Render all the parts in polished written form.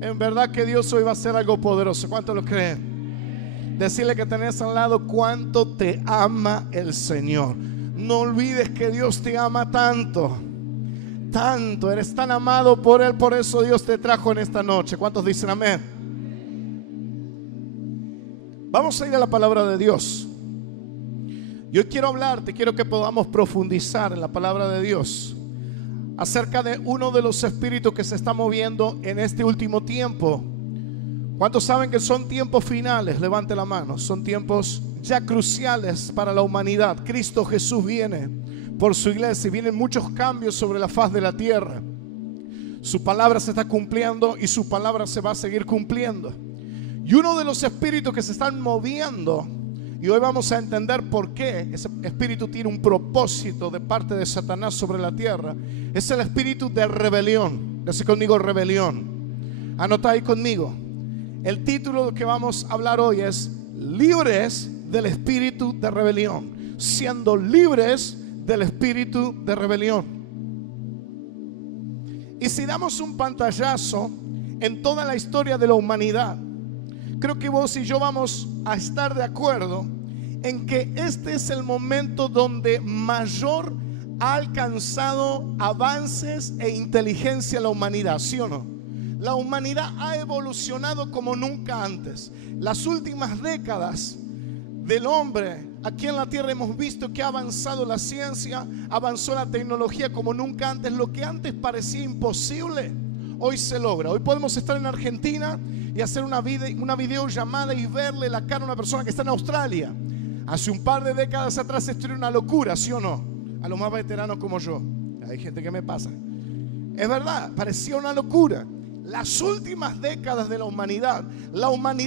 En verdad que Dios hoy va a hacer algo poderoso. ¿Cuánto lo creen? Decirle que tenés al lado cuánto te ama el Señor. No olvides que Dios te ama tanto. Tanto, eres tan amado por Él. Por eso Dios te trajo en esta noche. ¿Cuántos dicen amén? Vamos a ir a la palabra de Dios. Yo quiero hablarte, quiero que podamos profundizar en la palabra de Dios acerca de uno de los espíritus que se está moviendo en este último tiempo. ¿Cuántos saben que son tiempos finales? Levante la mano. Son tiempos ya cruciales para la humanidad. Cristo Jesús viene por su iglesia y vienen muchos cambios sobre la faz de la tierra. Su palabra se está cumpliendo y su palabra se va a seguir cumpliendo. Y uno de los espíritus que se están moviendo, y hoy vamos a entender por qué ese espíritu tiene un propósito de parte de Satanás sobre la tierra, es el espíritu de rebelión. Dice conmigo rebelión. Anota ahí conmigo. El título que vamos a hablar hoy es libres del espíritu de rebelión. Siendo libres del espíritu de rebelión. Y si damos un pantallazo en toda la historia de la humanidad, creo que vos y yo vamos a estar de acuerdo en que este es el momento donde mayor ha alcanzado avances e inteligencia la humanidad, ¿sí o no? La humanidad ha evolucionado como nunca antes. Las últimas décadas del hombre aquí en la tierra hemos visto que ha avanzado la ciencia, avanzó la tecnología como nunca antes. Lo que antes parecía imposible, hoy se logra. Hoy podemos estar en Argentina y hacer una videollamada y verle la cara a una persona que está en Australia. Hace un par de décadas atrás esto era una locura, ¿sí o no? A los más veteranos como yo. Hay gente que me pasa. Es verdad, parecía una locura. Las últimas décadas de la humanidad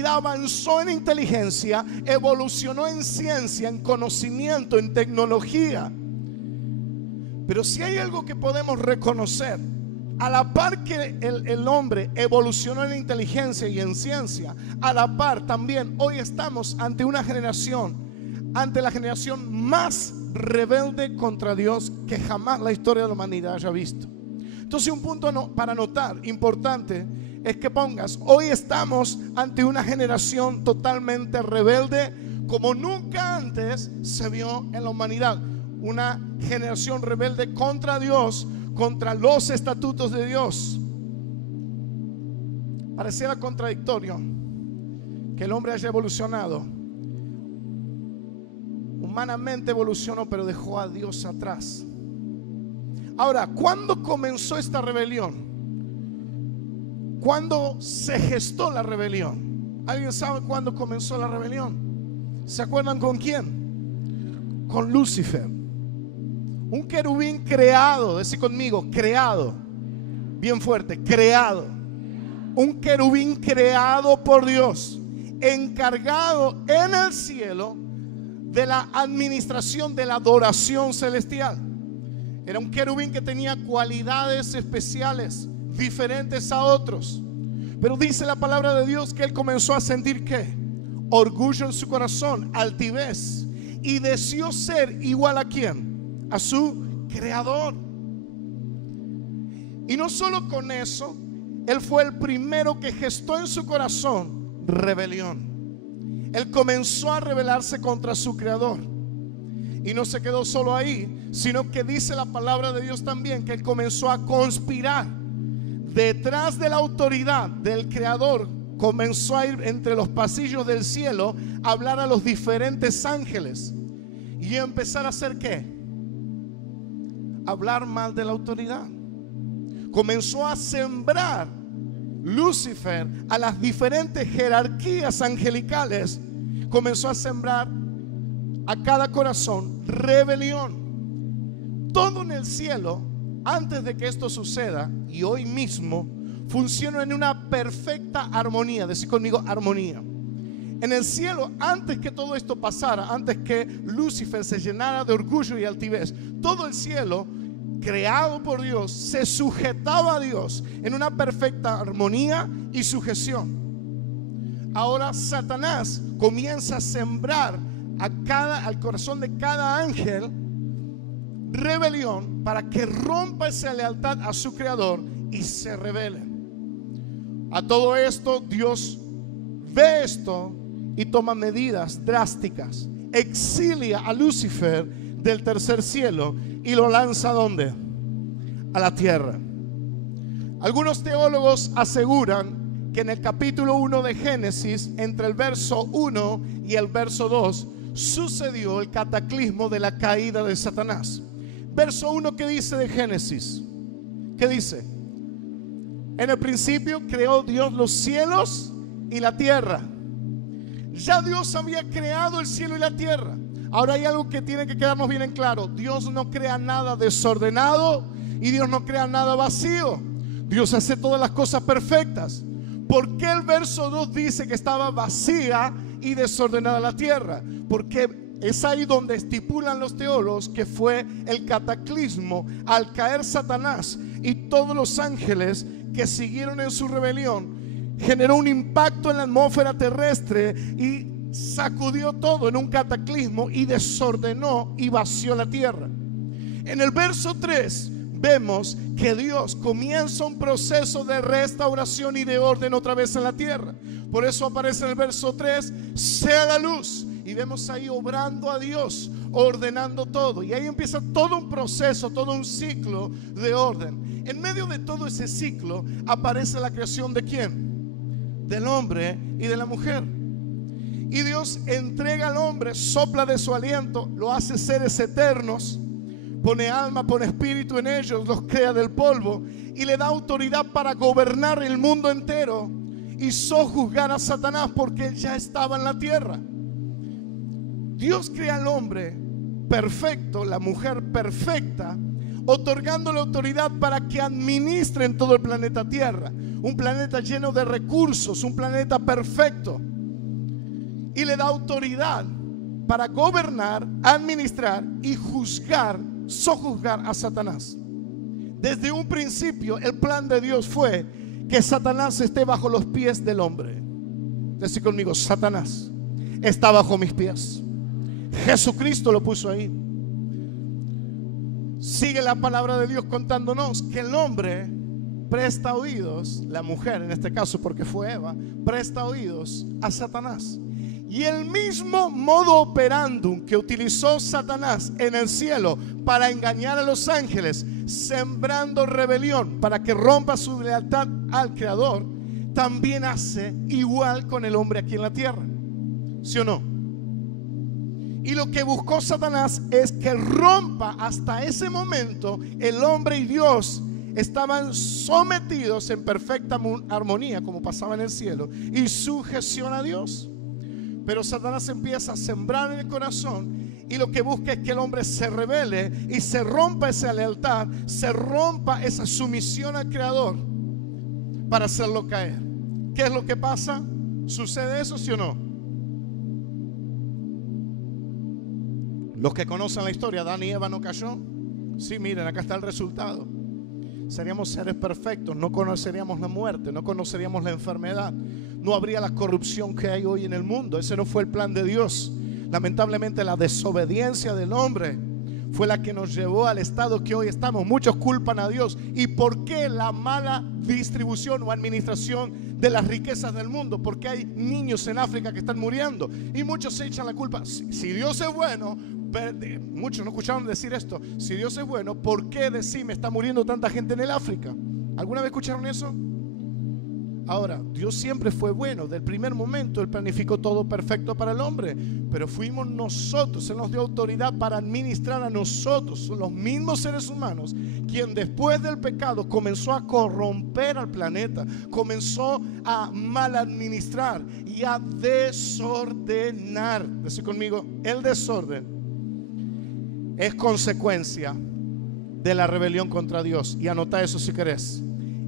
avanzó en inteligencia, evolucionó en ciencia, en conocimiento, en tecnología. Pero si hay algo que podemos reconocer, a la par que el hombre evolucionó en inteligencia y en ciencia, a la par también hoy estamos ante una generación, ante la generación más rebelde contra Dios que jamás la historia de la humanidad haya visto. Entonces un punto para notar importante es que pongas, hoy estamos ante una generación totalmente rebelde como nunca antes se vio en la humanidad. Una generación rebelde contra Dios, contra los estatutos de Dios. Pareciera contradictorio que el hombre haya evolucionado. Humanamente evolucionó, pero dejó a Dios atrás. Ahora, ¿cuándo comenzó esta rebelión? ¿Cuándo se gestó la rebelión? ¿Alguien sabe cuándo comenzó la rebelión? ¿Se acuerdan con quién? Con Lucifer. Un querubín creado, decí conmigo, creado. Bien fuerte, creado. Un querubín creado por Dios, encargado en el cielo de la administración de la adoración celestial. Era un querubín que tenía cualidades especiales, diferentes a otros. Pero dice la palabra de Dios que él comenzó a sentir ¿qué? Orgullo en su corazón, altivez, y deseó ser igual a ¿quién? A su creador. Y no solo con eso, él fue el primero que gestó en su corazón rebelión. Él comenzó a rebelarse contra su creador. Y no se quedó solo ahí, sino que dice la palabra de Dios también que él comenzó a conspirar detrás de la autoridad del creador. Comenzó a ir entre los pasillos del cielo a hablar a los diferentes ángeles y empezar a hacer ¿qué? Hablar mal de la autoridad. Comenzó a sembrar Lucifer a las diferentes jerarquías angelicales. Comenzó a sembrar a cada corazón rebelión. Todo en el cielo, antes de que esto suceda, y hoy mismo, funciona en una perfecta armonía. Decí conmigo armonía. En el cielo, antes que todo esto pasara, antes que Lucifer se llenara de orgullo y altivez, todo el cielo, creado por Dios, se sujetaba a Dios en una perfecta armonía y sujeción. Ahora Satanás comienza a sembrar al corazón de cada ángel rebelión para que rompa esa lealtad a su creador y se rebele. A todo esto, Dios ve esto y toma medidas drásticas. Exilia a Lucifer del tercer cielo y lo lanza ¿a dónde? A la tierra. Algunos teólogos aseguran que en el capítulo 1 de Génesis, entre el verso 1 y el verso 2, sucedió el cataclismo de la caída de Satanás. Verso 1, ¿qué dice de Génesis? ¿Qué dice? En el principio creó Dios los cielos y la tierra. Ya Dios había creado el cielo y la tierra. Ahora hay algo que tiene que quedarnos bien en claro. Dios no crea nada desordenado y Dios no crea nada vacío. Dios hace todas las cosas perfectas. ¿Por qué el verso 2 dice que estaba vacía y desordenada la tierra? Porque es ahí donde estipulan los teólogos que fue el cataclismo al caer Satanás y todos los ángeles que siguieron en su rebelión. Generó un impacto en la atmósfera terrestre y sacudió todo en un cataclismo y desordenó y vació la tierra. En el verso 3 vemos que Dios comienza un proceso de restauración y de orden otra vez en la tierra. Por eso aparece en el verso 3, sea la luz. Y vemos ahí obrando a Dios, ordenando todo. Y ahí empieza todo un proceso, todo un ciclo de orden. En medio de todo ese ciclo aparece la creación ¿de quién? Del hombre y de la mujer. Y Dios entrega al hombre, sopla de su aliento, lo hace seres eternos, pone alma, pone espíritu en ellos, los crea del polvo y le da autoridad para gobernar el mundo entero y sojuzgar a Satanás porque él ya estaba en la tierra. Dios crea al hombre perfecto, la mujer perfecta, otorgándole autoridad para que administren todo el planeta Tierra, un planeta lleno de recursos, un planeta perfecto, y le da autoridad para gobernar, administrar y juzgar, sojuzgar a Satanás. Desde un principio el plan de Dios fue que Satanás esté bajo los pies del hombre. Decí conmigo, Satanás está bajo mis pies. Jesucristo lo puso ahí. Sigue la palabra de Dios contándonos que el hombre presta oídos, la mujer en este caso porque fue Eva, presta oídos a Satanás. Y el mismo modo operandum que utilizó Satanás en el cielo para engañar a los ángeles, sembrando rebelión para que rompa su lealtad al Creador, también hace igual con el hombre aquí en la tierra. ¿Sí o no? Y lo que buscó Satanás es que rompa. Hasta ese momento el hombre y Dios estaban sometidos en perfecta armonía, como pasaba en el cielo, y sujeción a Dios. Pero Satanás empieza a sembrar en el corazón y lo que busca es que el hombre se rebele y se rompa esa lealtad, se rompa esa sumisión al Creador para hacerlo caer. ¿Qué es lo que pasa? ¿Sucede eso, sí o no? Los que conocen la historia, Adán y Eva no cayó. Sí, miren, acá está el resultado. Seríamos seres perfectos, no conoceríamos la muerte, no conoceríamos la enfermedad, no habría la corrupción que hay hoy en el mundo. Ese no fue el plan de Dios. Lamentablemente la desobediencia del hombre fue la que nos llevó al estado que hoy estamos. Muchos culpan a Dios. ¿Y por qué la mala distribución o administración de las riquezas del mundo? Porque hay niños en África que están muriendo y muchos se echan la culpa. Si Dios es bueno, muchos no escucharon decir esto, si Dios es bueno, ¿por qué decime está muriendo tanta gente en el África? ¿Alguna vez escucharon eso? Ahora, Dios siempre fue bueno. Del primer momento Él planificó todo perfecto para el hombre, pero fuimos nosotros, Él nos dio autoridad para administrar a nosotros. Son los mismos seres humanos quien después del pecado comenzó a corromper al planeta, comenzó a mal administrar y a desordenar. Decí conmigo, el desorden es consecuencia de la rebelión contra Dios. Y anota eso si querés.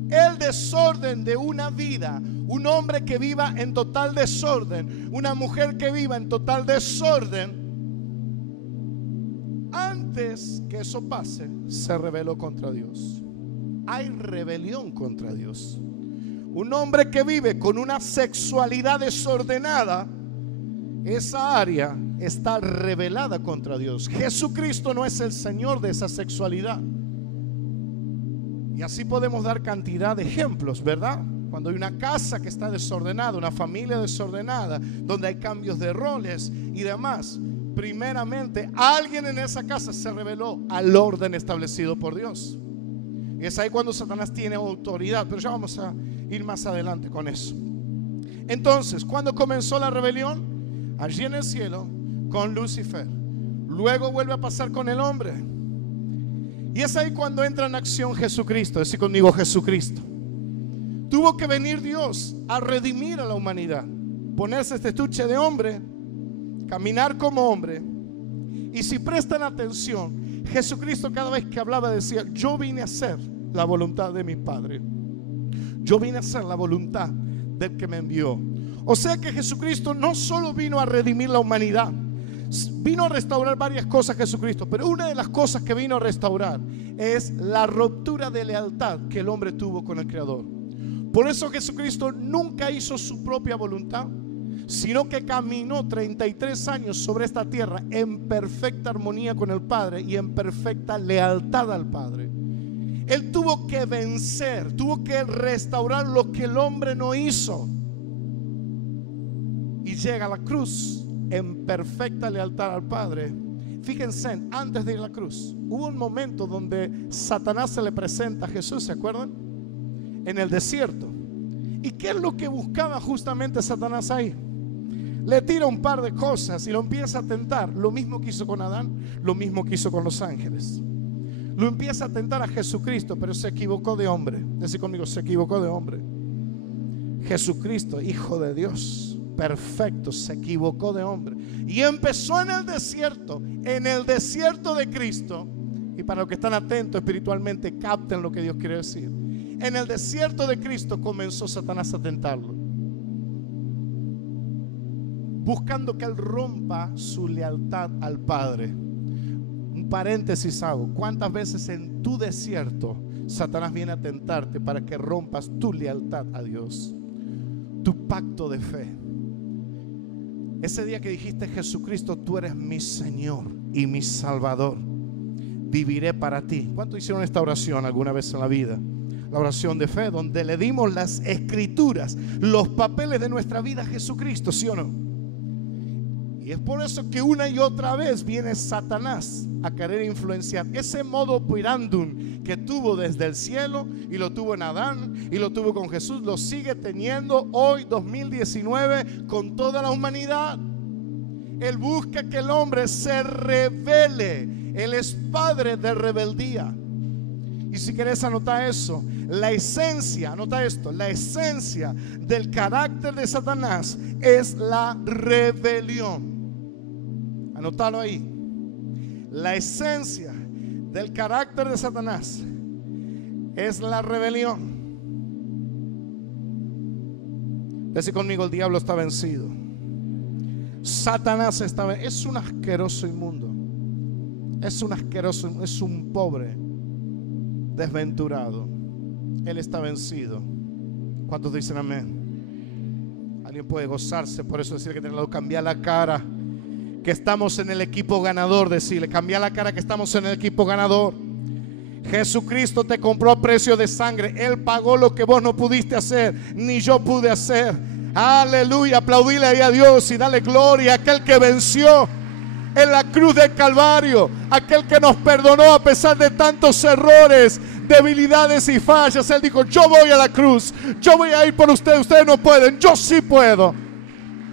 El desorden de una vida, un hombre que viva en total desorden, una mujer que viva en total desorden, antes que eso pase, se rebeló contra Dios. Hay rebelión contra Dios. Un hombre que vive con una sexualidad desordenada, esa área está rebelada contra Dios. Jesucristo no es el Señor de esa sexualidad. Y así podemos dar cantidad de ejemplos, ¿verdad? cuando hay una casa que está desordenada, una familia desordenada, donde hay cambios de roles y demás, primeramente alguien en esa casa se rebeló al orden establecido por Dios. Y es ahí cuando Satanás tiene autoridad, pero ya vamos a ir más adelante con eso. Entonces, ¿cuándo comenzó la rebelión? Allí en el cielo con Lucifer. Luego vuelve a pasar con el hombre. Y es ahí cuando entra en acción Jesucristo. Decir conmigo, Jesucristo. Tuvo que venir Dios a redimir a la humanidad, ponerse este estuche de hombre, caminar como hombre. Y si prestan atención, Jesucristo cada vez que hablaba decía: yo vine a hacer la voluntad de mi Padre. Yo vine a hacer la voluntad del que me envió. O sea que Jesucristo no solo vino a redimir la humanidad, vino a restaurar varias cosas Jesucristo, pero una de las cosas que vino a restaurar es la ruptura de lealtad que el hombre tuvo con el Creador. Por eso Jesucristo nunca hizo su propia voluntad, sino que caminó 33 años sobre esta tierra en perfecta armonía con el Padre y en perfecta lealtad al Padre. Él tuvo que vencer, tuvo que restaurar lo que el hombre no hizo, y llega a la cruz en perfecta lealtad al Padre. Fíjense, antes de ir a la cruz hubo un momento donde Satanás se le presenta a Jesús, ¿se acuerdan? En el desierto. ¿Y qué es lo que buscaba justamente Satanás ahí? Le tira un par de cosas y lo empieza a tentar. Lo mismo que hizo con Adán, lo mismo que hizo con los ángeles. Lo empieza a tentar a Jesucristo, pero se equivocó de hombre. Decid conmigo, se equivocó de hombre. Jesucristo, Hijo de Dios, perfecto, se equivocó de hombre. Y empezó en el desierto de Cristo. Y para los que están atentos espiritualmente, capten lo que Dios quiere decir. En el desierto de Cristo comenzó Satanás a tentarlo, buscando que él rompa su lealtad al Padre. Un paréntesis hago: ¿cuántas veces en tu desierto Satanás viene a tentarte para que rompas tu lealtad a Dios, tu pacto de fe? Ese día que dijiste: Jesucristo, tú eres mi Señor y mi Salvador, viviré para ti. ¿Cuántos hicieron esta oración alguna vez en la vida? La oración de fe, donde le dimos las escrituras, los papeles de nuestra vida a Jesucristo, ¿sí o no? Y es por eso que una y otra vez viene Satanás a querer influenciar ese modo operandum que tuvo desde el cielo, y lo tuvo en Adán y lo tuvo con Jesús, lo sigue teniendo hoy 2019 con toda la humanidad. Él busca que el hombre se revele. Él es padre de rebeldía. Y si querés anotar eso, la esencia, anota esto, la esencia del carácter de Satanás es la rebelión. Anótalo ahí. La esencia del carácter de Satanás es la rebelión. Decí conmigo: el diablo está vencido. Satanás está vencido. Es un asqueroso inmundo. Es un asqueroso, es un pobre desventurado. Él está vencido. ¿Cuántos dicen amén? Alguien puede gozarse por eso, decir que tiene que cambiar la cara, que estamos en el equipo ganador. Decirle: cambia la cara, que estamos en el equipo ganador. Jesucristo te compró a precio de sangre. Él pagó lo que vos no pudiste hacer, ni yo pude hacer. Aleluya, aplaudile ahí a Dios y dale gloria a aquel que venció en la cruz del Calvario, aquel que nos perdonó a pesar de tantos errores, debilidades y fallas. Él dijo: yo voy a la cruz, yo voy a ir por ustedes. Ustedes no pueden, yo sí puedo.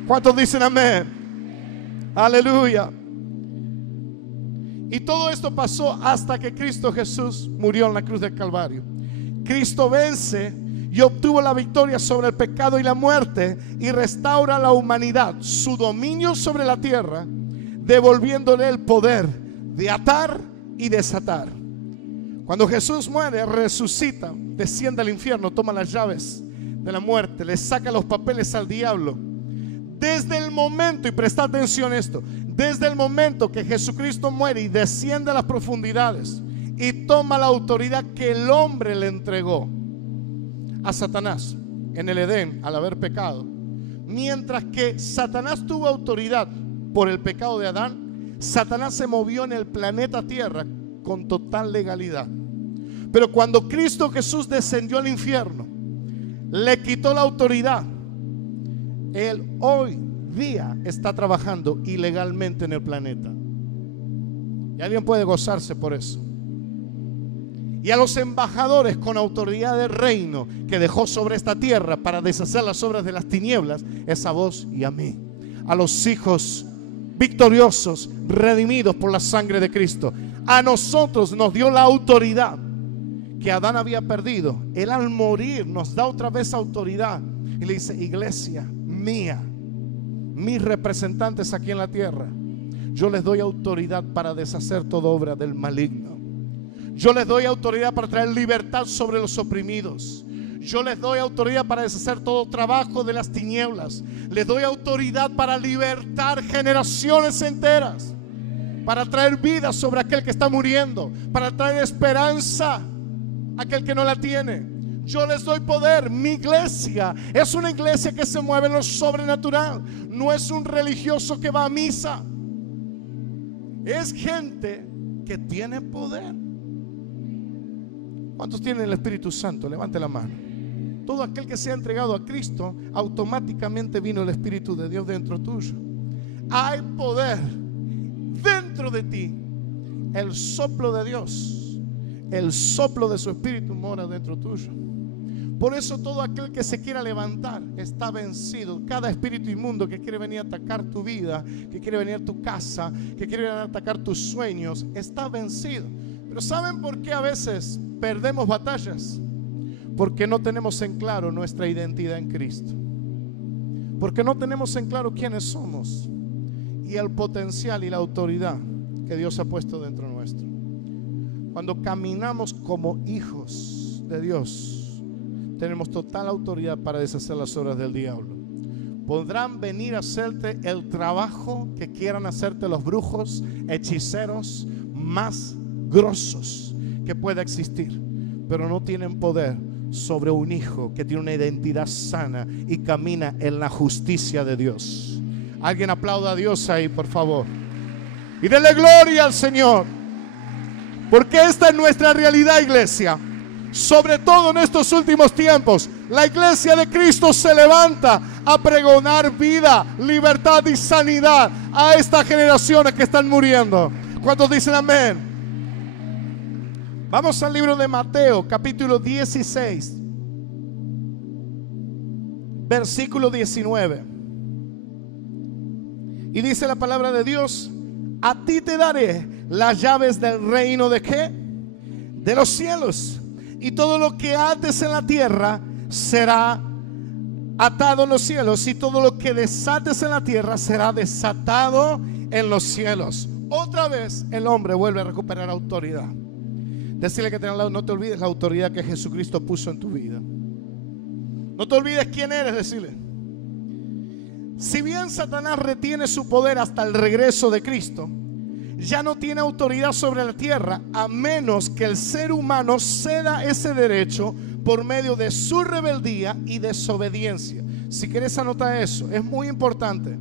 ¿Cuántos dicen amén? Aleluya. Y todo esto pasó hasta que Cristo Jesús murió en la cruz del Calvario. Cristo vence y obtuvo la victoria sobre el pecado y la muerte, y restaura a la humanidad su dominio sobre la tierra, devolviéndole el poder de atar y desatar. Cuando Jesús muere, resucita, desciende al infierno, toma las llaves de la muerte, le saca los papeles al diablo. Desde el momento, y presta atención a esto, desde el momento que Jesucristo muere y desciende a las profundidades y toma la autoridad que el hombre le entregó a Satanás en el Edén al haber pecado, mientras que Satanás tuvo autoridad por el pecado de Adán, Satanás se movió en el planeta Tierra con total legalidad. Pero cuando Cristo Jesús descendió al infierno, le quitó la autoridad. Él hoy día está trabajando ilegalmente en el planeta. Y alguien puede gozarse por eso. Y a los embajadores con autoridad del reino que dejó sobre esta tierra para deshacer las obras de las tinieblas, es a vos y a mí. A los hijos victoriosos, redimidos por la sangre de Cristo. A nosotros nos dio la autoridad que Adán había perdido. Él al morir nos da otra vez autoridad. Y le dice: iglesia mía, mis representantes aquí en la tierra, yo les doy autoridad para deshacer toda obra del maligno. Yo les doy autoridad para traer libertad sobre los oprimidos. Yo les doy autoridad para deshacer todo trabajo de las tinieblas. Les doy autoridad para libertar generaciones enteras, para traer vida sobre aquel que está muriendo, para traer esperanza a aquel que no la tiene. Yo les doy poder. Mi iglesia es una iglesia que se mueve en lo sobrenatural. No es un religioso que va a misa. Es gente que tiene poder. ¿Cuántos tienen el Espíritu Santo? Levante la mano. Todo aquel que se ha entregado a Cristo, automáticamente vino el Espíritu de Dios dentro tuyo. Hay poder dentro de ti. El soplo de Dios, el soplo de su Espíritu mora dentro tuyo. Por eso todo aquel que se quiera levantar está vencido. Cada espíritu inmundo que quiere venir a atacar tu vida, que quiere venir a tu casa, que quiere venir a atacar tus sueños, está vencido. Pero ¿saben por qué a veces perdemos batallas? Porque no tenemos en claro nuestra identidad en Cristo. Porque no tenemos en claro quiénes somos y el potencial y la autoridad que Dios ha puesto dentro nuestro. Cuando caminamos como hijos de Dios, tenemos total autoridad para deshacer las obras del diablo. Podrán venir a hacerte el trabajo que quieran hacerte los brujos, hechiceros más grosos que pueda existir, pero no tienen poder sobre un hijo que tiene una identidad sana y camina en la justicia de Dios. Alguien aplauda a Dios ahí, por favor, y denle gloria al Señor, porque esta es nuestra realidad, iglesia. Sobre todo en estos últimos tiempos, la iglesia de Cristo se levanta a pregonar vida, libertad y sanidad a estas generaciones que están muriendo. ¿Cuántos dicen amén? Vamos al libro de Mateo, capítulo 16, versículo 19. Y dice la palabra de Dios: a ti te daré las llaves del reino de ¿qué? De los cielos. Y todo lo que ates en la tierra será atado en los cielos, y todo lo que desates en la tierra será desatado en los cielos. Otra vez el hombre vuelve a recuperar autoridad. Decirle que tiene al lado: no te olvides la autoridad que Jesucristo puso en tu vida. No te olvides quién eres. Decirle: si bien Satanás retiene su poder hasta el regreso de Cristo, ya no tiene autoridad sobre la tierra, a menos que el ser humano ceda ese derecho por medio de su rebeldía y desobediencia. Si quieres anotar eso, es muy importante.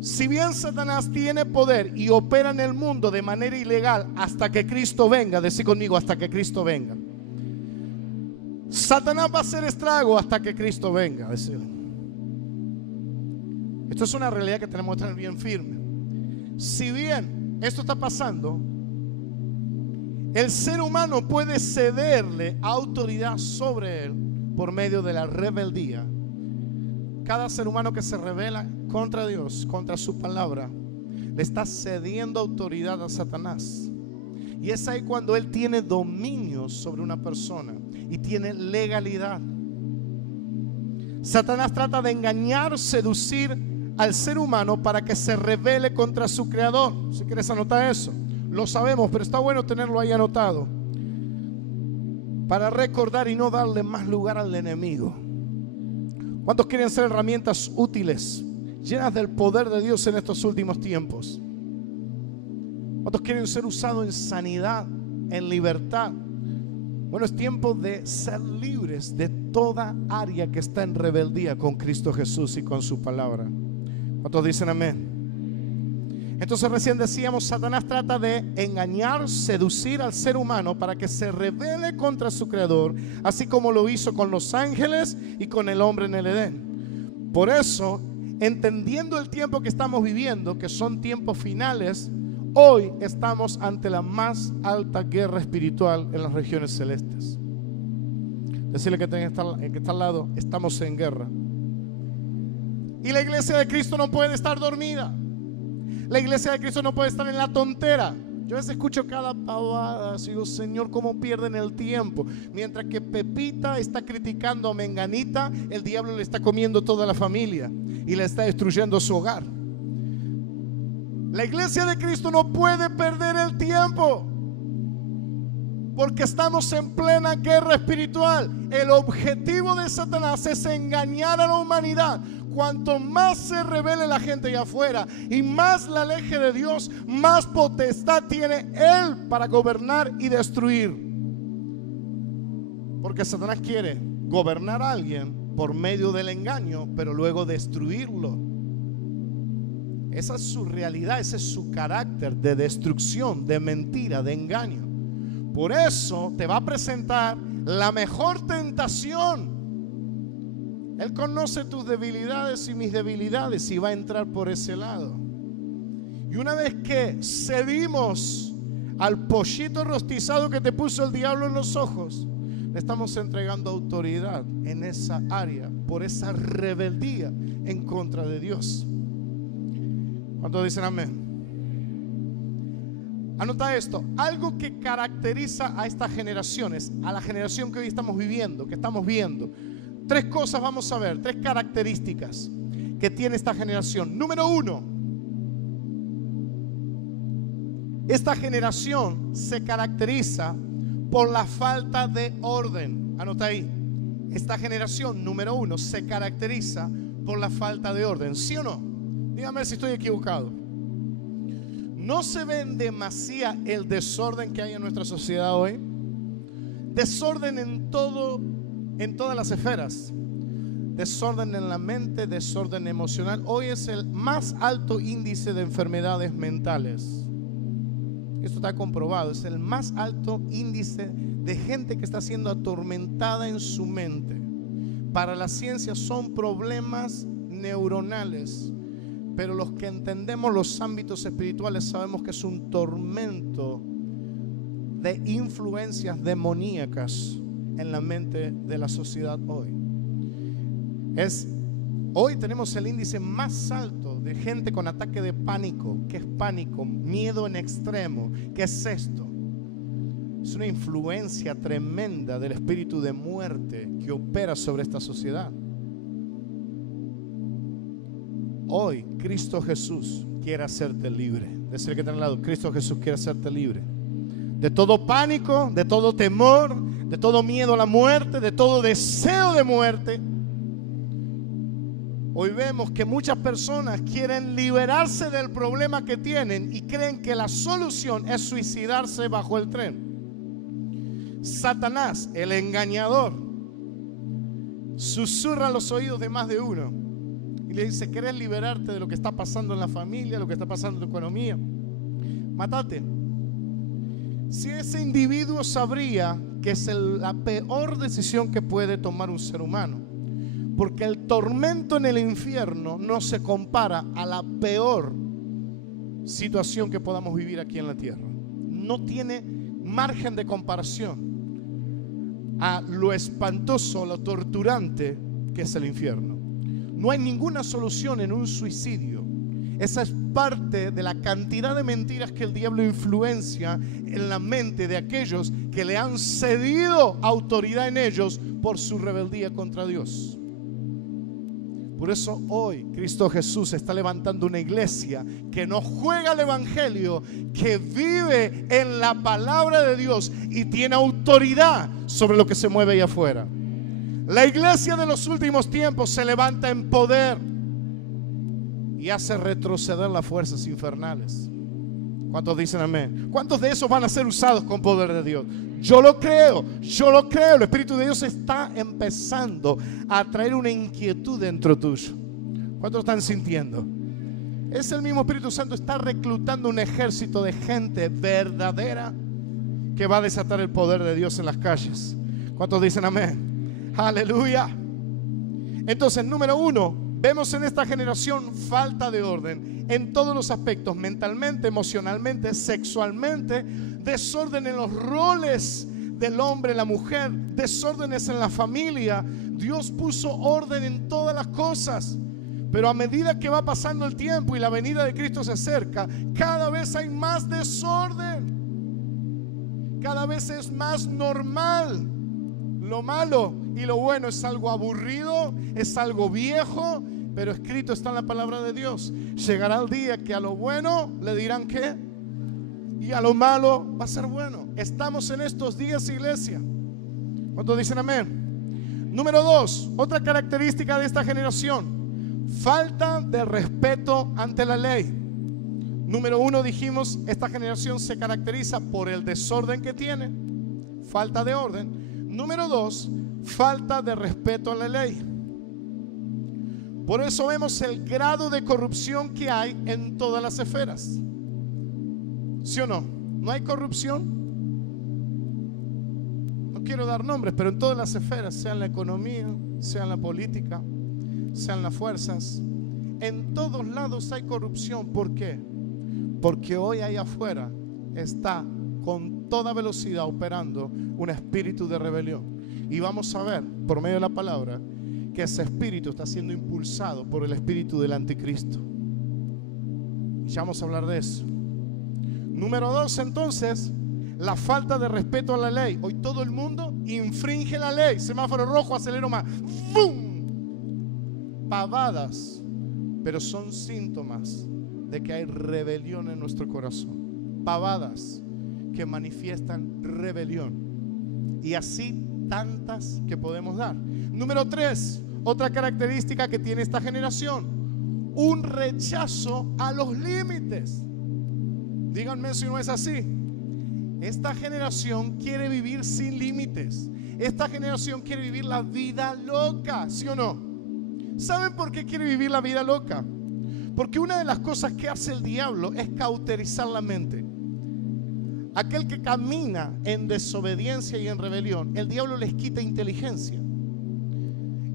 Si bien Satanás tiene poder y opera en el mundo de manera ilegal hasta que Cristo venga, decí conmigo: hasta que Cristo venga. Satanás va a hacer estrago hasta que Cristo venga. Decirle. Esto es una realidad que tenemos que tener bien firme. Si bien esto está pasando, el ser humano puede cederle autoridad sobre él por medio de la rebeldía. Cada ser humano que se rebela contra Dios, contra su palabra, le está cediendo autoridad a Satanás. Y es ahí cuando él tiene dominio sobre una persona y tiene legalidad. Satanás trata de engañar, seducir al ser humano para que se rebele contra su creador. Si quieres anotar eso, lo sabemos, pero está bueno tenerlo ahí anotado para recordar y no darle más lugar al enemigo. ¿Cuántos quieren ser herramientas útiles, llenas del poder de Dios en estos últimos tiempos? ¿Cuántos quieren ser usados en sanidad, en libertad? Bueno, es tiempo de ser libres de toda área que está en rebeldía con Cristo Jesús y con su palabra. ¿Cuántos dicen amén? Entonces recién decíamos, Satanás trata de engañar, seducir al ser humano para que se rebele contra su creador, así como lo hizo con los ángeles y con el hombre en el Edén. Por eso, entendiendo el tiempo que estamos viviendo, que son tiempos finales, hoy estamos ante la más alta guerra espiritual en las regiones celestes. Decirle que está al lado, estamos en guerra. Y la iglesia de Cristo no puede estar dormida. La iglesia de Cristo no puede estar en la tontera. Yo a veces escucho cada pavada, digo, Señor, ¿cómo pierden el tiempo? Mientras que Pepita está criticando a Menganita, el diablo le está comiendo toda la familia y le está destruyendo su hogar. La iglesia de Cristo no puede perder el tiempo, porque estamos en plena guerra espiritual. El objetivo de Satanás es engañar a la humanidad. Cuanto más se revele la gente allá afuera y más la aleje de Dios, más potestad tiene Él para gobernar y destruir. Porque Satanás quiere gobernar a alguien por medio del engaño, pero luego destruirlo. Esa es su realidad, ese es su carácter de destrucción, de mentira, de engaño. Por eso te va a presentar la mejor tentación. Él conoce tus debilidades y mis debilidades y va a entrar por ese lado. Y una vez que cedimos al pollito rostizado que te puso el diablo en los ojos, le estamos entregando autoridad en esa área por esa rebeldía en contra de Dios. ¿Cuántos dicen amén? Anota esto, algo que caracteriza a estas generaciones, a la generación que hoy estamos viviendo, que estamos viendo. Tres cosas vamos a ver, tres características que tiene esta generación. Número uno, esta generación se caracteriza por la falta de orden. Anota ahí, esta generación, número uno, se caracteriza por la falta de orden. ¿Sí o no? Dígame si estoy equivocado. ¿No se ve en demasía el desorden que hay en nuestra sociedad hoy? Desorden en todas las esferas. Desorden en la mente, desorden emocional. Hoy es el más alto índice de enfermedades mentales. Esto está comprobado. Es el más alto índice de gente que está siendo atormentada en su mente. Para la ciencia son problemas neuronales. Pero los que entendemos los ámbitos espirituales sabemos que es un tormento de influencias demoníacas en la mente de la sociedad hoy. Hoy tenemos el índice más alto de gente con ataque de pánico. ¿Qué es pánico? Miedo en extremo. ¿Qué es esto? Es una influencia tremenda del espíritu de muerte que opera sobre esta sociedad. Hoy Cristo Jesús quiere hacerte libre. Decirle que está al lado, Cristo Jesús quiere hacerte libre de todo pánico, de todo temor, de todo miedo a la muerte, de todo deseo de muerte. Hoy vemos que muchas personas quieren liberarse del problema que tienen y creen que la solución es suicidarse bajo el tren. Satanás, el engañador, susurra a los oídos de más de uno y le dice: ¿querés liberarte de lo que está pasando en la familia, lo que está pasando en tu economía? Mátate. Si ese individuo sabría que es la peor decisión que puede tomar un ser humano, porque el tormento en el infierno no se compara a la peor situación que podamos vivir aquí en la tierra. No tiene margen de comparación a lo espantoso, lo torturante que es el infierno. No hay ninguna solución en un suicidio. Esa es parte de la cantidad de mentiras que el diablo influencia en la mente de aquellos que le han cedido autoridad en ellos por su rebeldía contra Dios. Por eso hoy Cristo Jesús está levantando una iglesia que no juega el evangelio, que vive en la palabra de Dios y tiene autoridad sobre lo que se mueve allá afuera. La iglesia de los últimos tiempos se levanta en poder y hace retroceder las fuerzas infernales. ¿Cuántos dicen amén? ¿Cuántos de esos van a ser usados con poder de Dios? Yo lo creo, yo lo creo. El Espíritu de Dios está empezando a traer una inquietud dentro tuyo. ¿Cuántos están sintiendo? Es el mismo Espíritu Santo, está reclutando un ejército de gente verdadera que va a desatar el poder de Dios en las calles. ¿Cuántos dicen amén? Aleluya. Entonces, número uno, vemos en esta generación falta de orden en todos los aspectos, mentalmente, emocionalmente, sexualmente, desorden en los roles del hombre, la mujer, desórdenes en la familia. Dios puso orden en todas las cosas, pero a medida que va pasando el tiempo y la venida de Cristo se acerca, cada vez hay más desorden, cada vez es más normal. Lo malo y lo bueno es algo aburrido, es algo viejo, pero escrito está en la palabra de Dios. Llegará el día que a lo bueno le dirán qué, y a lo malo va a ser bueno. Estamos en estos días, iglesia. ¿Cuántos dicen amén? Número dos, otra característica de esta generación: falta de respeto ante la ley. Número uno, dijimos, esta generación se caracteriza por el desorden que tiene, falta de orden. Número dos, falta de respeto a la ley. Por eso vemos el grado de corrupción que hay en todas las esferas. ¿Sí o no? ¿No hay corrupción? No quiero dar nombres, pero en todas las esferas, sea en la economía, sea en la política, sea en las fuerzas, en todos lados hay corrupción. ¿Por qué? Porque hoy ahí afuera está con toda velocidad operando un espíritu de rebelión. Y vamos a ver por medio de la palabra que ese espíritu está siendo impulsado por el espíritu del anticristo. Ya vamos a hablar de eso. Número dos, entonces, la falta de respeto a la ley. Hoy todo el mundo infringe la ley. Semáforo rojo, acelero más. ¡Bum! Pavadas, pero son síntomas de que hay rebelión en nuestro corazón. Pavadas que manifiestan rebelión. Y así tantas que podemos dar. Número tres, otra característica que tiene esta generación: un rechazo a los límites. Díganme si no es así. Esta generación quiere vivir sin límites. Esta generación quiere vivir la vida loca, ¿sí o no? ¿Saben por qué quiere vivir la vida loca? Porque una de las cosas que hace el diablo es cauterizar la mente. Aquel que camina en desobediencia y en rebelión, el diablo les quita inteligencia.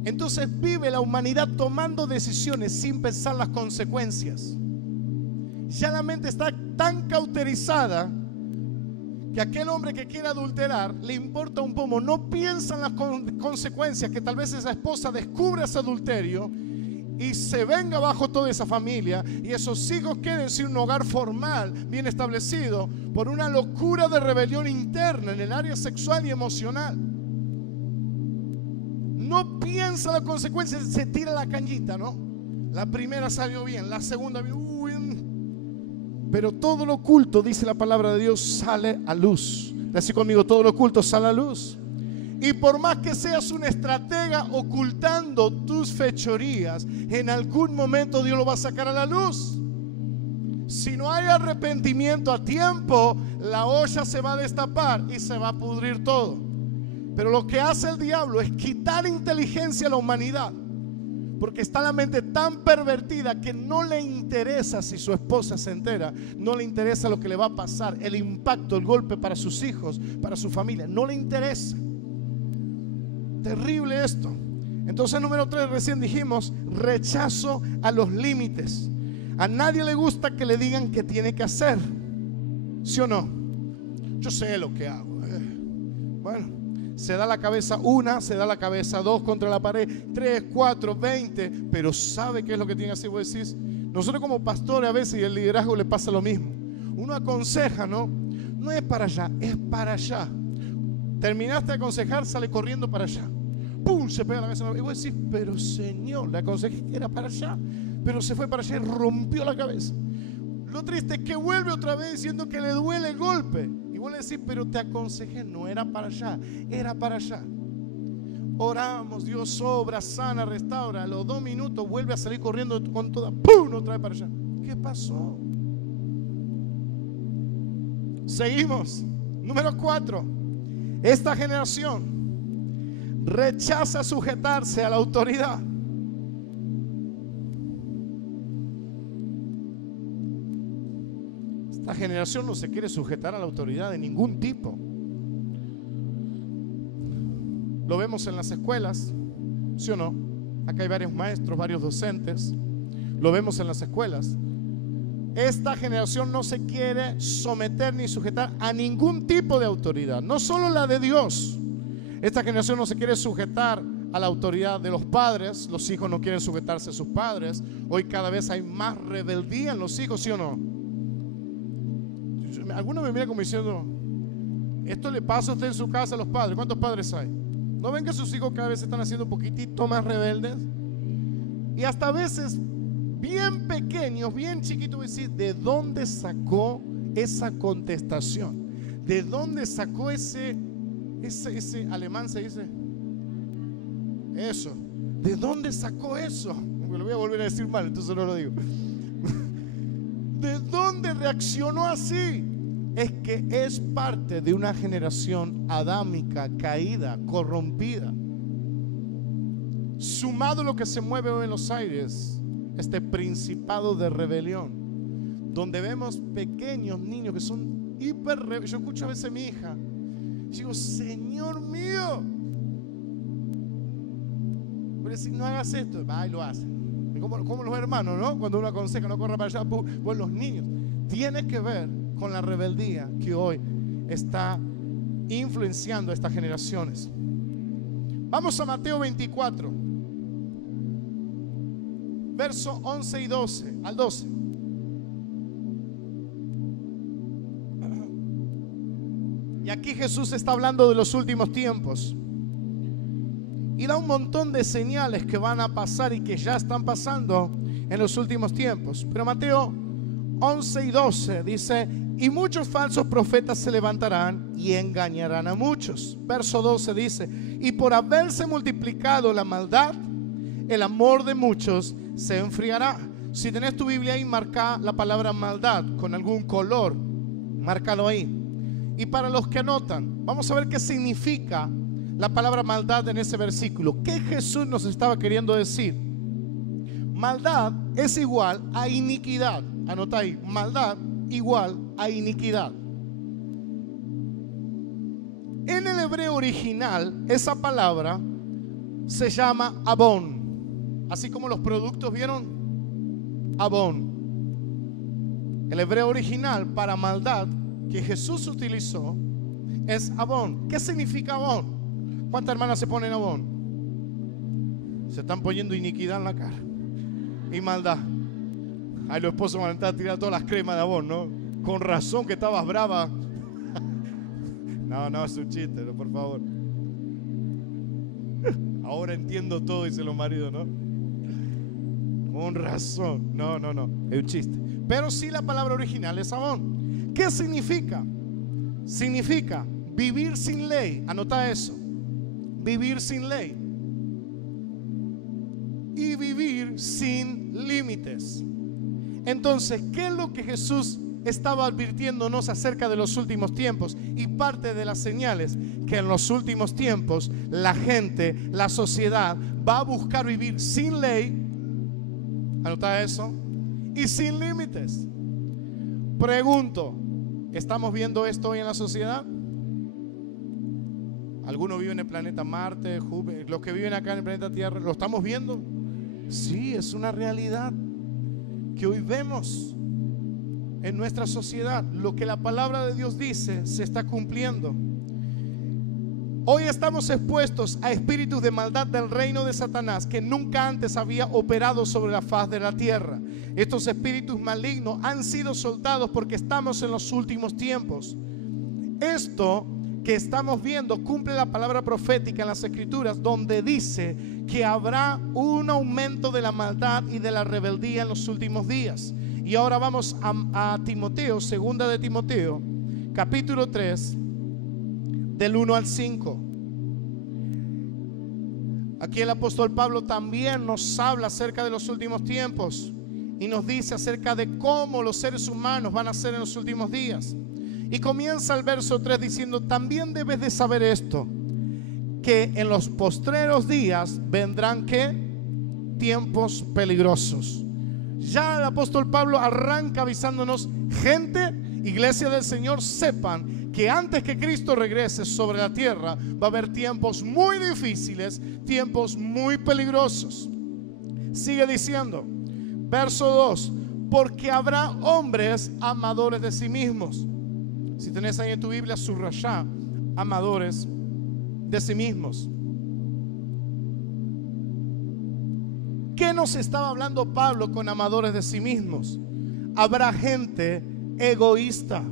Entonces vive la humanidad tomando decisiones sin pensar las consecuencias. Ya la mente está tan cauterizada que aquel hombre que quiere adulterar le importa un pomo, no piensa en las consecuencias, que tal vez esa esposa descubra ese adulterio y se venga bajo toda esa familia y esos hijos queden sin un hogar formal bien establecido por una locura de rebelión interna en el área sexual y emocional. No piensa las consecuencias, se tira la cañita, ¿no? La primera salió bien, la segunda pero todo lo oculto, dice la palabra de Dios, sale a luz. Así conmigo, todo lo oculto sale a luz. Y por más que seas un estratega ocultando tus fechorías, en algún momento Dios lo va a sacar a la luz. Si no hay arrepentimiento a tiempo, la olla se va a destapar y se va a pudrir todo. Pero lo que hace el diablo es quitar inteligencia a la humanidad, porque está la mente tan pervertida que no le interesa si su esposa se entera, no le interesa lo que le va a pasar, el impacto, el golpe para sus hijos, para su familia, no le interesa. Terrible esto. Entonces, número 3, recién dijimos, rechazo a los límites. A nadie le gusta que le digan qué tiene que hacer, ¿sí o no? Yo sé lo que hago. Bueno, se da la cabeza una, se da la cabeza dos contra la pared, 3, 4, 20, pero sabe qué es lo que tiene que hacer. Vos decís, nosotros como pastores a veces y el liderazgo le pasa lo mismo. Uno aconseja, ¿no? No es para allá, es para allá. Terminaste de aconsejar, sale corriendo para allá. ¡Pum! Se pega la mesa. Y vos decís, pero Señor, le aconsejé que era para allá, pero se fue para allá y rompió la cabeza. Lo triste es que vuelve otra vez diciendo que le duele el golpe. Y vos le decís, pero te aconsejé, no era para allá, era para allá. Oramos, Dios obra, sana, restaura. A los 2 minutos vuelve a salir corriendo con toda, ¡pum! Otra vez para allá. ¿Qué pasó? Seguimos. Número 4. Esta generación rechaza sujetarse a la autoridad. Esta generación no se quiere sujetar a la autoridad de ningún tipo. Lo vemos en las escuelas, ¿sí o no? Acá hay varios maestros, varios docentes. Lo vemos en las escuelas. Esta generación no se quiere someter ni sujetar a ningún tipo de autoridad, no solo la de Dios. Esta generación no se quiere sujetar a la autoridad de los padres. Los hijos no quieren sujetarse a sus padres. Hoy cada vez hay más rebeldía en los hijos, ¿sí o no? Algunos me miran como diciendo, esto le pasa a usted en su casa a los padres. ¿Cuántos padres hay? ¿No ven que sus hijos cada vez se están haciendo un poquitito más rebeldes? Y hasta a veces bien pequeños, bien chiquitos, decir, ¿de dónde sacó esa contestación? ¿De dónde sacó ese alemán se dice? Eso. ¿De dónde sacó eso? Me lo voy a volver a decir mal, entonces no lo digo. ¿De dónde reaccionó así? Es que es parte de una generación adámica, caída, corrompida. Sumado a lo que se mueve hoy en los aires, este principado de rebelión, donde vemos pequeños niños que son hiper rebeldes. Yo escucho a veces a mi hija y digo, Señor mío, voy a decir, no hagas esto, va y lo hace. Como los hermanos, ¿no? Cuando uno aconseja, no corra para allá, pues los niños. Tiene que ver con la rebeldía que hoy está influenciando a estas generaciones. Vamos a Mateo 24, verso 11 y 12 al 12. Y aquí Jesús está hablando de los últimos tiempos y da un montón de señales que van a pasar y que ya están pasando en los últimos tiempos. Pero Mateo 11 y 12 dice, y muchos falsos profetas se levantarán y engañarán a muchos. Verso 12 dice, y por haberse multiplicado la maldad, el amor de muchos se enfriará. Si tenés tu Biblia ahí, marca la palabra maldad con algún color, márcalo ahí. Y para los que anotan, vamos a ver qué significa la palabra maldad en ese versículo. ¿Qué Jesús nos estaba queriendo decir? Maldad es igual a iniquidad. Anota ahí, maldad igual a iniquidad. En el hebreo original, esa palabra se llama abón. Así como los productos, ¿vieron? Abón. El hebreo original para maldad que Jesús utilizó es abón. ¿Qué significa abón? ¿Cuántas hermanas se ponen abón? Se están poniendo iniquidad en la cara y maldad. Ay, los esposos van a entrar a tirar todas las cremas de abón, ¿no? Con razón que estabas brava. No, es un chiste, ¿no? Por favor. Ahora entiendo todo, dicen los maridos, ¿no? Con razón. No, es un chiste. Pero sí, la palabra original es abón. ¿Qué significa? Significa vivir sin ley. Anota eso. Vivir sin ley y vivir sin límites. Entonces, ¿qué es lo que Jesús estaba advirtiéndonos acerca de los últimos tiempos? Y parte de las señales, que en los últimos tiempos la gente, la sociedad va a buscar vivir sin ley. Anota eso. Y sin límites. Pregunto, ¿estamos viendo esto hoy en la sociedad? Algunos viven en el planeta Marte, Júpiter, los que viven acá en el planeta Tierra, ¿lo estamos viendo? Sí, es una realidad que hoy vemos en nuestra sociedad. Lo que la palabra de Dios dice se está cumpliendo. Hoy estamos expuestos a espíritus de maldad del reino de Satanás que nunca antes había operado sobre la faz de la tierra. Estos espíritus malignos han sido soltados porque estamos en los últimos tiempos. Esto que estamos viendo cumple la palabra profética en las escrituras, donde dice que habrá un aumento de la maldad y de la rebeldía en los últimos días. Y ahora vamos a Timoteo, segunda de Timoteo, capítulo 3, del 1 al 5. Aquí el apóstol Pablo también nos habla acerca de los últimos tiempos y nos dice acerca de cómo los seres humanos van a ser en los últimos días. Y comienza el verso 3 diciendo, también debes de saber esto, que en los postreros días vendrán ¿qué? Tiempos peligrosos. Ya el apóstol Pablo arranca avisándonos, gente, Iglesia del Señor, sepan que antes que Cristo regrese sobre la tierra va a haber tiempos muy difíciles, tiempos muy peligrosos. Sigue diciendo, verso 2, porque habrá hombres amadores de sí mismos. Si tenés ahí en tu Biblia, subrayá, amadores de sí mismos. ¿Qué nos estaba hablando Pablo con amadores de sí mismos? Habrá gente egoísta,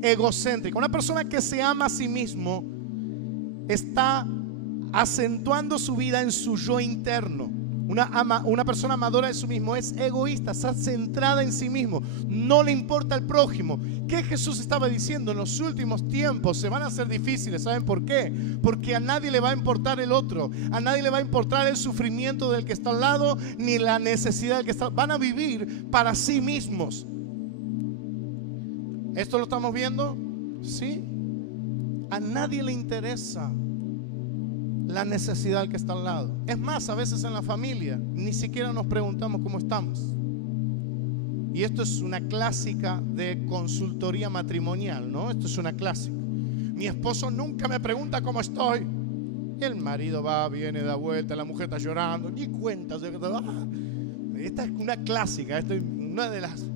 egocéntrica. Una persona que se ama a sí mismo está acentuando su vida en su yo interno. Una persona amadora de sí mismo es egoísta, está centrada en sí mismo, no le importa el prójimo. ¿Qué Jesús estaba diciendo? En los últimos tiempos se van a hacer difíciles. ¿Saben por qué? Porque a nadie le va a importar el otro, a nadie le va a importar el sufrimiento del que está al lado, ni la necesidad del que está. Van a vivir para sí mismos. ¿Esto lo estamos viendo? Sí. A nadie le interesa la necesidad del que está al lado. Es más, a veces en la familia ni siquiera nos preguntamos cómo estamos. Y esto es una clásica de consultoría matrimonial, ¿no? Esto es una clásica. Mi esposo nunca me pregunta cómo estoy. El marido va, viene, da vuelta, la mujer está llorando, ni cuenta. Esta es una clásica, esta es una de las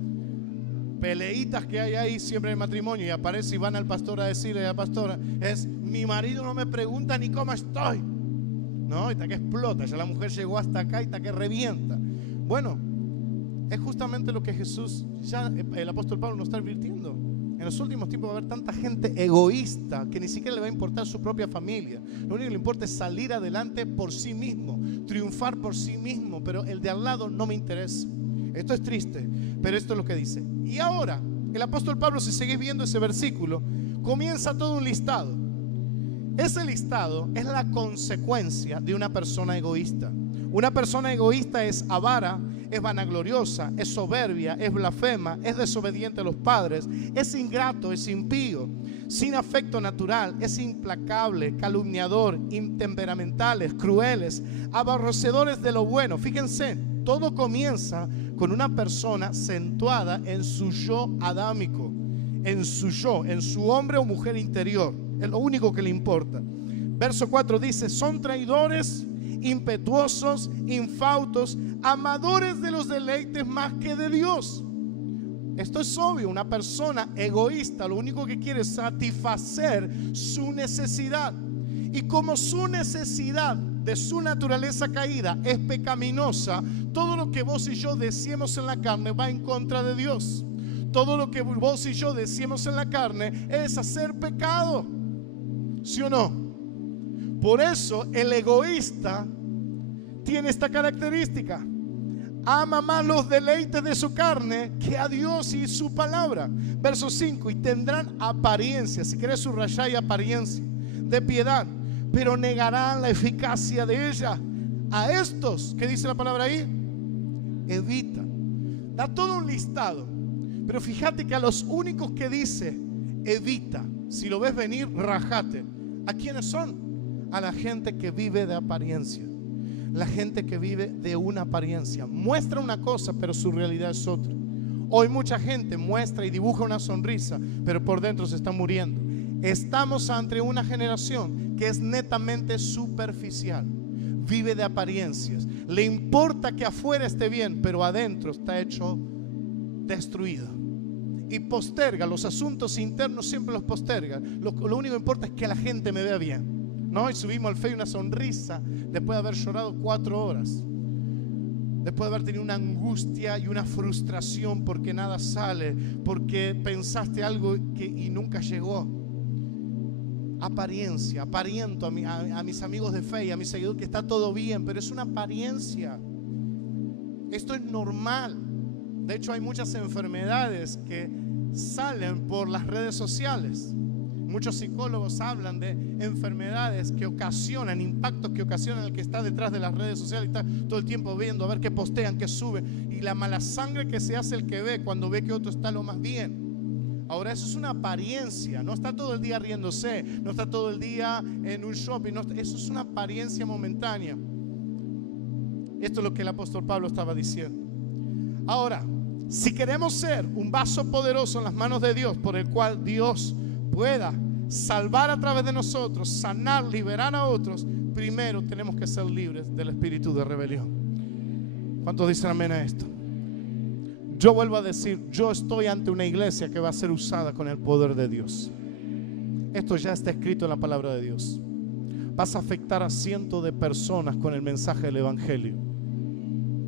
peleitas que hay ahí siempre en el matrimonio, y aparece y van al pastor a decirle a la pastora, es: mi marido no me pregunta ni cómo estoy, ¿no? Y está que explota, ya la mujer llegó hasta acá y está que revienta. Bueno, es justamente lo que Jesús, ya el apóstol Pablo nos está advirtiendo. En los últimos tiempos va a haber tanta gente egoísta que ni siquiera le va a importar su propia familia. Lo único que le importa es salir adelante por sí mismo, triunfar por sí mismo, pero el de al lado no me interesa. Esto es triste, pero esto es lo que dice. Y ahora, el apóstol Pablo, si seguís viendo ese versículo, comienza todo un listado. Ese listado es la consecuencia de una persona egoísta. Una persona egoísta es avara, es vanagloriosa, es soberbia, es blasfema, es desobediente a los padres, es ingrato, es impío, sin afecto natural, es implacable, calumniador, intemperamentales, crueles, aborrecedores de lo bueno. Fíjense, todo comienza con una persona centrada en su yo adámico, en su yo, en su hombre o mujer interior. Es lo único que le importa. Verso 4 dice: son traidores, impetuosos, infautos, amadores de los deleites más que de Dios. Esto es obvio. Una persona egoísta lo único que quiere es satisfacer su necesidad, y como su necesidad de su naturaleza caída es pecaminosa, todo lo que vos y yo deseemos en la carne va en contra de Dios. Todo lo que vos y yo deseemos en la carne es hacer pecado, ¿sí o no? Por eso el egoísta tiene esta característica: ama más los deleites de su carne que a Dios y su palabra. Verso 5: y tendrán apariencia, si querés subrayar, y apariencia de piedad, pero negarán la eficacia de ella. A estos, ¿qué dice la palabra ahí? Evita. Da todo un listado, pero fíjate que a los únicos que dice evita, si lo ves venir, rajate. ¿A quiénes son? A la gente que vive de apariencia. La gente que vive de una apariencia. Muestra una cosa, pero su realidad es otra. Hoy mucha gente muestra y dibuja una sonrisa, pero por dentro se está muriendo. Estamos ante una generación que es netamente superficial. Vive de apariencias. Le importa que afuera esté bien, pero adentro está hecho destruido. Y posterga los asuntos internos, siempre los posterga. Lo único que importa es que la gente me vea bien, ¿no? Y subimos al fe una sonrisa después de haber llorado 4 horas. Después de haber tenido una angustia y una frustración porque nada sale, porque pensaste algo y nunca llegó. Apariencia, aparento a mis amigos de fe y a mis seguidores que está todo bien, pero es una apariencia. Esto es normal. De hecho, hay muchas enfermedades que salen por las redes sociales. Muchos psicólogos hablan de enfermedades que ocasionan, impactos que ocasionan el que está detrás de las redes sociales y está todo el tiempo viendo a ver qué postean, qué suben, y la mala sangre que se hace el que ve cuando ve que otro está lo más bien. Ahora, eso es una apariencia. No está todo el día riéndose, no está todo el día en un shopping, eso es una apariencia momentánea. Esto es lo que el apóstol Pablo estaba diciendo. Ahora, Si queremos ser un vaso poderoso en las manos de Dios, por el cual Dios pueda salvar a través de nosotros, sanar, liberar a otros, primero tenemos que ser libres del espíritu de rebelión. ¿Cuántos dicen amén a esto? Yo vuelvo a decir, yo estoy ante una iglesia que va a ser usada con el poder de Dios. Esto ya está escrito en la palabra de Dios. Vas a afectar a cientos de personas con el mensaje del evangelio.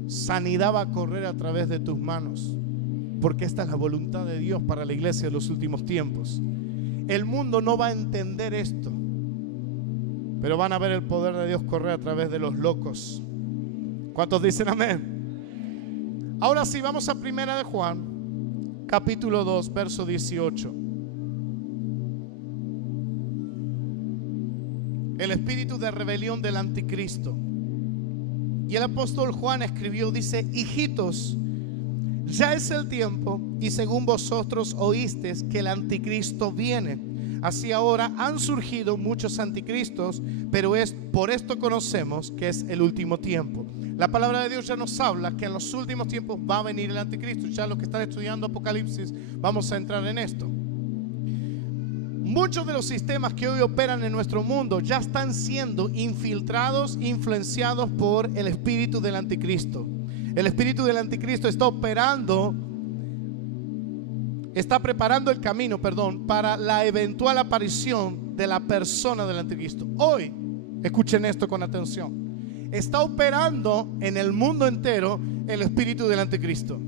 Sanidad va a correr a través de tus manos, porque esta es la voluntad de Dios para la iglesia de los últimos tiempos. El mundo no va a entender esto, pero van a ver el poder de Dios correr a través de los locos. ¿Cuántos dicen amén? Ahora sí, vamos a 1 de Juan, capítulo 2, verso 18. El espíritu de rebelión del anticristo. Y el apóstol Juan escribió, dice: hijitos, ya es el tiempo, y según vosotros oísteis que el anticristo viene. Así ahora han surgido muchos anticristos, pero es por esto conocemos que es el último tiempo. La palabra de Dios ya nos habla que en los últimos tiempos va a venir el anticristo. Ya los que están estudiando Apocalipsis vamos a entrar en esto. Muchos de los sistemas que hoy operan en nuestro mundo ya están siendo infiltrados, influenciados por el espíritu del anticristo. El espíritu del anticristo está preparando el camino, para la eventual aparición de la persona del anticristo. Hoy, escuchen esto con atención, está operando en el mundo entero el espíritu del anticristo.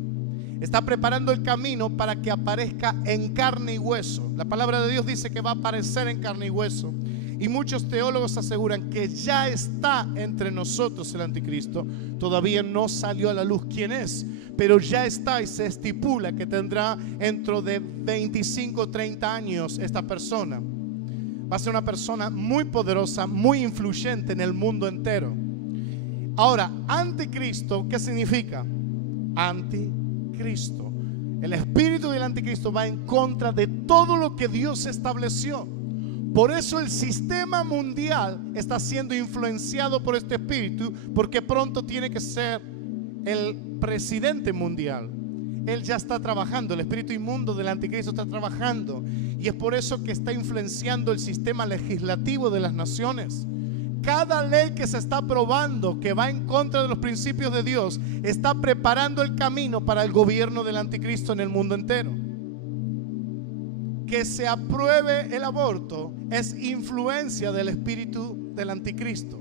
Está preparando el camino para que aparezca en carne y hueso. La palabra de Dios dice que va a aparecer en carne y hueso. Y muchos teólogos aseguran que ya está entre nosotros el anticristo. Todavía no salió a la luz quién es, pero ya está, y se estipula que tendrá dentro de 25 o 30 años esta persona. Va a ser una persona muy poderosa, muy influyente en el mundo entero. Ahora, anticristo, ¿qué significa? Anticristo. El espíritu del anticristo va en contra de todo lo que Dios estableció. Por eso el sistema mundial está siendo influenciado por este espíritu, porque pronto tiene que ser el presidente mundial. Él ya está trabajando, el espíritu inmundo del anticristo está trabajando, y es por eso que está influenciando el sistema legislativo de las naciones. Cada ley que se está aprobando que va en contra de los principios de Dios está preparando el camino para el gobierno del anticristo en el mundo entero. Que se apruebe el aborto es influencia del espíritu del anticristo.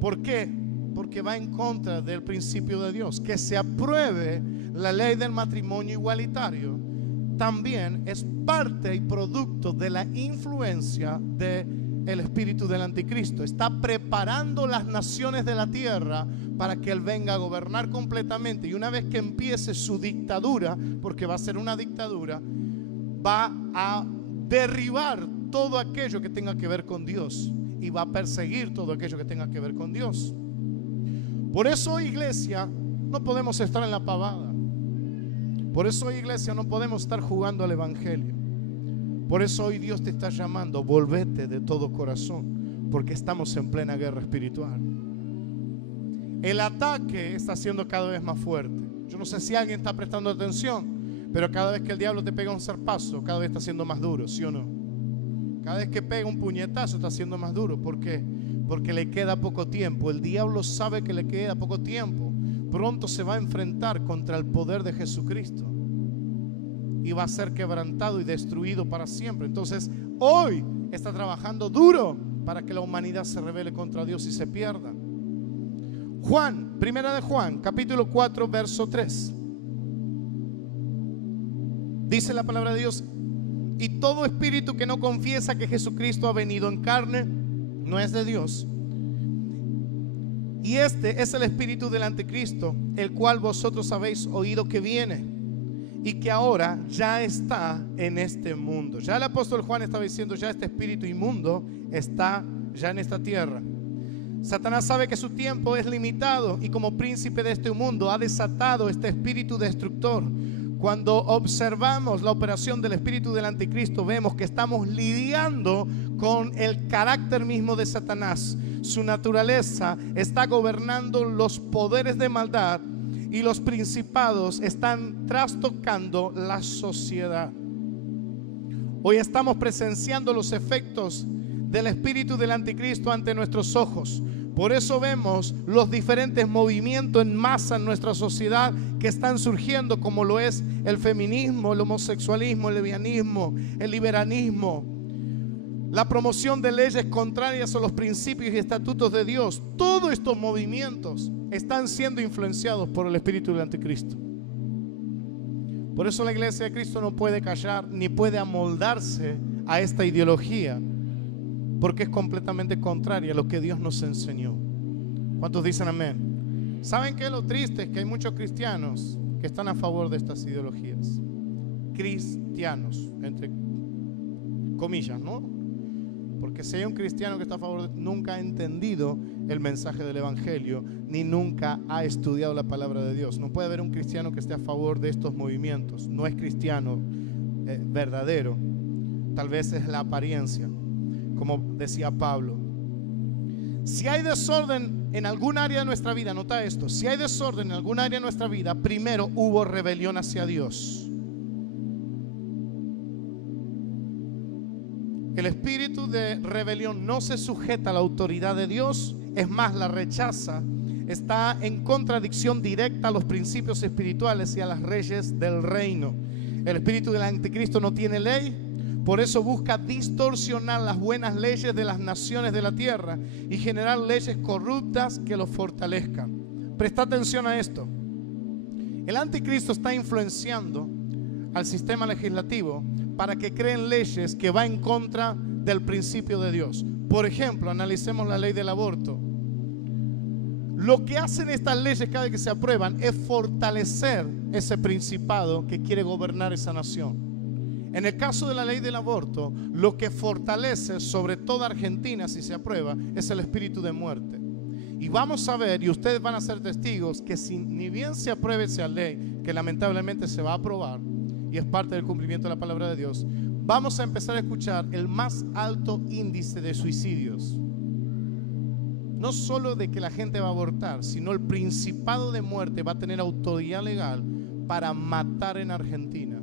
¿Por qué? Porque va en contra del principio de Dios. Que se apruebe la ley del matrimonio igualitario también es parte y producto de la influencia del espíritu del anticristo. Está preparando las naciones de la tierra para que él venga a gobernar completamente, y una vez que empiece su dictadura, porque va a ser una dictadura, va a derribar todo aquello que tenga que ver con Dios y va a perseguir todo aquello que tenga que ver con Dios. Por eso, iglesia, no podemos estar en la pavada. Por eso, iglesia, no podemos estar jugando al evangelio. Por eso hoy Dios te está llamando: volvete de todo corazón, porque estamos en plena guerra espiritual. El ataque está siendo cada vez más fuerte. Yo no sé si alguien está prestando atención, pero cada vez que el diablo te pega un zarpazo, cada vez está siendo más duro, ¿sí o no? Cada vez que pega un puñetazo está siendo más duro. ¿Por qué? Porque le queda poco tiempo. El diablo sabe que le queda poco tiempo. Pronto se va a enfrentar contra el poder de Jesucristo y va a ser quebrantado y destruido para siempre. Entonces hoy está trabajando duro para que la humanidad se rebele contra Dios y se pierda. Primera de Juan, capítulo 4, verso 3. Dice la palabra de Dios: y todo espíritu que no confiesa que Jesucristo ha venido en carne no es de Dios. Y este es el espíritu del anticristo, el cual vosotros habéis oído que viene y que ahora ya está en este mundo. Ya el apóstol Juan estaba diciendo: ya este espíritu inmundo está ya en esta tierra. Satanás sabe que su tiempo es limitado, y como príncipe de este mundo ha desatado este espíritu destructor. Cuando observamos la operación del espíritu del anticristo, vemos que estamos lidiando con el carácter mismo de Satanás. Su naturaleza está gobernando los poderes de maldad, y los principados están trastocando la sociedad. Hoy estamos presenciando los efectos del espíritu del anticristo ante nuestros ojos. Por eso vemos los diferentes movimientos en masa en nuestra sociedad que están surgiendo, como lo es el feminismo, el homosexualismo, el lesbianismo, el liberalismo, la promoción de leyes contrarias a los principios y estatutos de Dios. Todos estos movimientos están siendo influenciados por el espíritu del anticristo. Por eso la iglesia de Cristo no puede callar ni puede amoldarse a esta ideología, porque es completamente contraria a lo que Dios nos enseñó. ¿Cuántos dicen amén? ¿Saben qué? Lo triste es que hay muchos cristianos que están a favor de estas ideologías. Cristianos, entre comillas, ¿no? Porque si hay un cristiano que está a favor, nunca ha entendido el mensaje del evangelio, ni nunca ha estudiado la palabra de Dios. No puede haber un cristiano que esté a favor de estos movimientos. No es cristiano verdadero. Tal vez es la apariencia, como decía Pablo. Si hay desorden en algún área de nuestra vida, nota esto: si hay desorden en algún área de nuestra vida, primero hubo rebelión hacia Dios. El espíritu de rebelión no se sujeta a la autoridad de Dios, es más, la rechaza. Está en contradicción directa a los principios espirituales y a las leyes del reino. El espíritu del anticristo no tiene ley, por eso busca distorsionar las buenas leyes de las naciones de la tierra y generar leyes corruptas que los fortalezcan. Presta atención a esto. El anticristo está influenciando al sistema legislativo para que creen leyes que van en contra del principio de Dios. Por ejemplo, analicemos la ley del aborto. Lo que hacen estas leyes cada vez que se aprueban es fortalecer ese principado que quiere gobernar esa nación. En el caso de la ley del aborto, lo que fortalece sobre toda Argentina, si se aprueba, es el espíritu de muerte. Y vamos a ver, y ustedes van a ser testigos, que si ni bien se apruebe esa ley, que lamentablemente se va a aprobar, y es parte del cumplimiento de la palabra de Dios, vamos a empezar a escuchar el más alto índice de suicidios. No solo de que la gente va a abortar, sino el principado de muerte va a tener autoridad legal para matar en Argentina,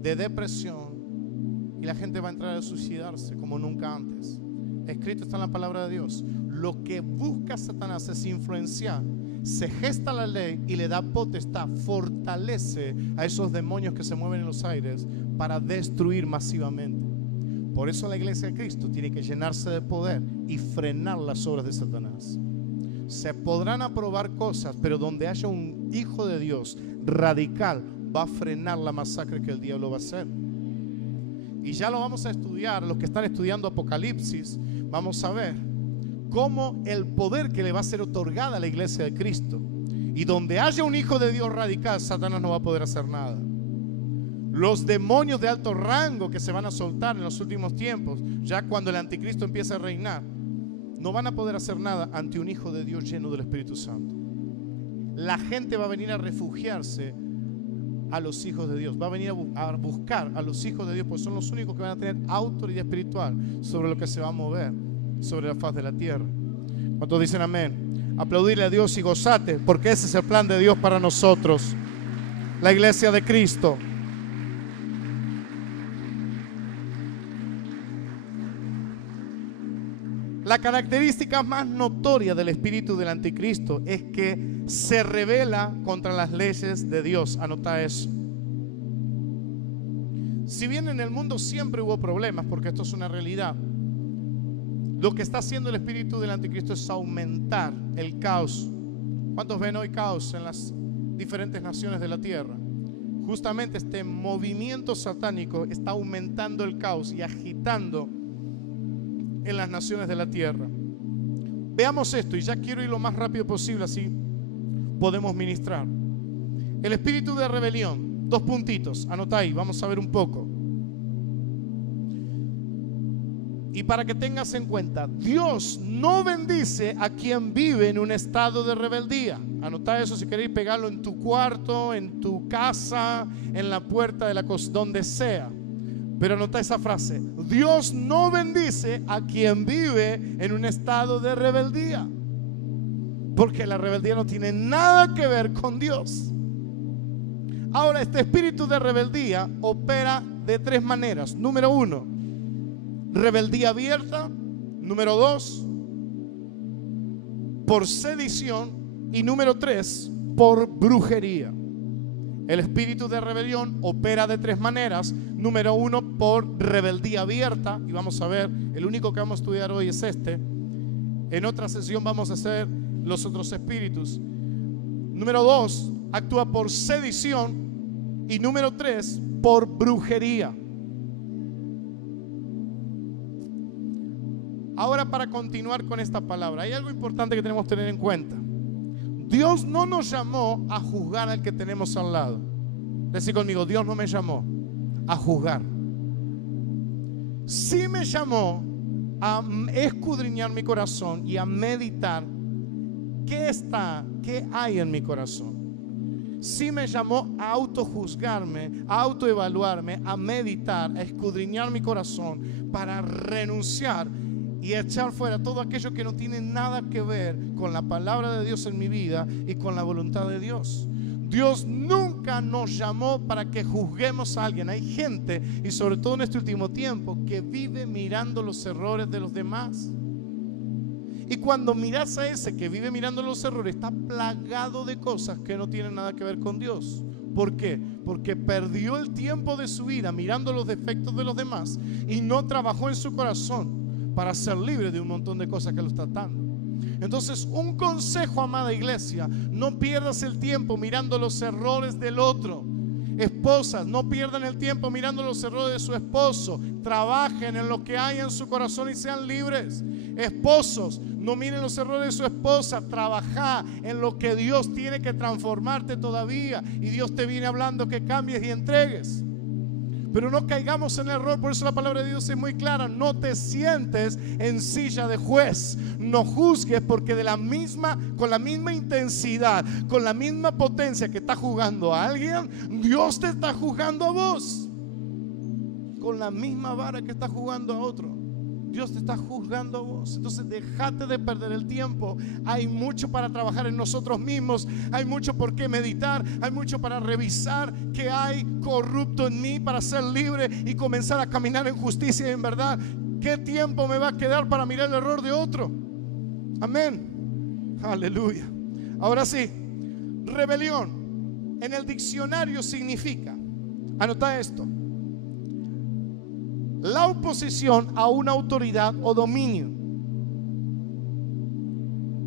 de depresión, y la gente va a entrar a suicidarse como nunca antes. Escrito está en la palabra de Dios. Lo que busca Satanás es influenciar. Se gesta la ley y le da potestad, fortalece a esos demonios que se mueven en los aires para destruir masivamente. Por eso la iglesia de Cristo tiene que llenarse de poder y frenar las obras de Satanás. Se podrán aprobar cosas, pero donde haya un hijo de Dios radical, va a frenar la masacre que el diablo va a hacer. Y ya lo vamos a estudiar. Los que están estudiando Apocalipsis, vamos a ver cómo el poder que le va a ser otorgada a la iglesia de Cristo, y donde haya un hijo de Dios radical, Satanás no va a poder hacer nada. Los demonios de alto rango que se van a soltar en los últimos tiempos, ya cuando el anticristo empiece a reinar, no van a poder hacer nada ante un hijo de Dios lleno del Espíritu Santo. La gente va a venir a refugiarse a los hijos de Dios, va a venir a buscar a los hijos de Dios, porque son los únicos que van a tener autoridad espiritual sobre lo que se va a mover sobre la faz de la tierra. ¿Cuántos dicen amén? Aplaudirle a Dios y gozate, porque ese es el plan de Dios para nosotros, la iglesia de Cristo. La característica más notoria del espíritu del anticristo es que se rebela contra las leyes de Dios. Anota eso. Si bien en el mundo siempre hubo problemas, porque esto es una realidad, lo que está haciendo el espíritu del anticristo es aumentar el caos. ¿Cuántos ven hoy caos en las diferentes naciones de la tierra? Justamente este movimiento satánico está aumentando el caos y agitando en las naciones de la tierra. Veamos esto, y ya quiero ir lo más rápido posible, así podemos ministrar. El espíritu de rebelión, 2 puntitos, anota ahí, vamos a ver un poco. Y para que tengas en cuenta, Dios no bendice a quien vive en un estado de rebeldía. Anota eso si queréis pegarlo en tu cuarto, en tu casa, en la puerta de la cosa, donde sea. Pero anota esa frase: Dios no bendice a quien vive en un estado de rebeldía. porque la rebeldía no tiene nada que ver con Dios. Ahora, este espíritu de rebeldía opera de tres maneras. Número 1, rebeldía abierta. Número 2, por sedición. Y número 3, por brujería. El espíritu de rebelión opera de tres maneras. Número 1, por rebeldía abierta. Y vamos a ver, el único que vamos a estudiar hoy es este. En otra sesión vamos a hacer los otros espíritus. Número 2, actúa por sedición. Y número 3, por brujería. Ahora, para continuar con esta palabra, hay algo importante que tenemos que tener en cuenta. Dios no nos llamó a juzgar al que tenemos al lado. Decí conmigo, Dios no me llamó a juzgar. Sí me llamó a escudriñar mi corazón y a meditar qué hay en mi corazón. Sí me llamó a autojuzgarme, a autoevaluarme, a meditar, a escudriñar mi corazón para renunciar y echar fuera todo aquello que no tiene nada que ver con la palabra de Dios en mi vida y con la voluntad de Dios. Dios nunca nos llamó para que juzguemos a alguien. Hay gente, y sobre todo en este último tiempo, que vive mirando los errores de los demás. Y cuando miras a ese que vive mirando los errores, está plagado de cosas que no tienen nada que ver con Dios. ¿Por qué? Porque perdió el tiempo de su vida mirando los defectos de los demás y no trabajó en su corazón para ser libre de un montón de cosas que lo está atando. Entonces, un consejo, amada iglesia: no pierdas el tiempo mirando los errores del otro. Esposas, no pierdan el tiempo mirando los errores de su esposo. Trabajen en lo que hay en su corazón y sean libres. Esposos, no miren los errores de su esposa. Trabaja en lo que Dios tiene que transformarte todavía, y Dios te viene hablando que cambies y entregues. Pero no caigamos en error. Por eso la palabra de Dios es muy clara: no te sientes en silla de juez. No juzgues, porque con la misma intensidad, con la misma potencia que está juzgando a alguien, Dios te está juzgando a vos. Con la misma vara que está juzgando a otro, Dios te está juzgando a vos. Entonces déjate de perder el tiempo. Hay mucho para trabajar en nosotros mismos. Hay mucho por qué meditar. Hay mucho para revisar qué hay corrupto en mí para ser libre y comenzar a caminar en justicia y en verdad. ¿Qué tiempo me va a quedar para mirar el error de otro? Amén. Aleluya. Ahora sí, rebelión en el diccionario significa, anota esto: la oposición a una autoridad o dominio.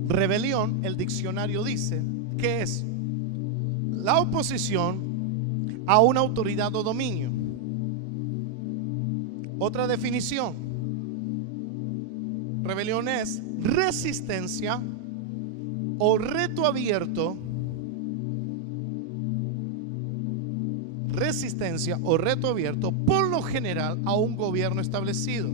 Rebelión, el diccionario dice que es la oposición a una autoridad o dominio. Otra definición: rebelión es resistencia o reto abierto. Resistencia o reto abierto, por lo general, a un gobierno establecido.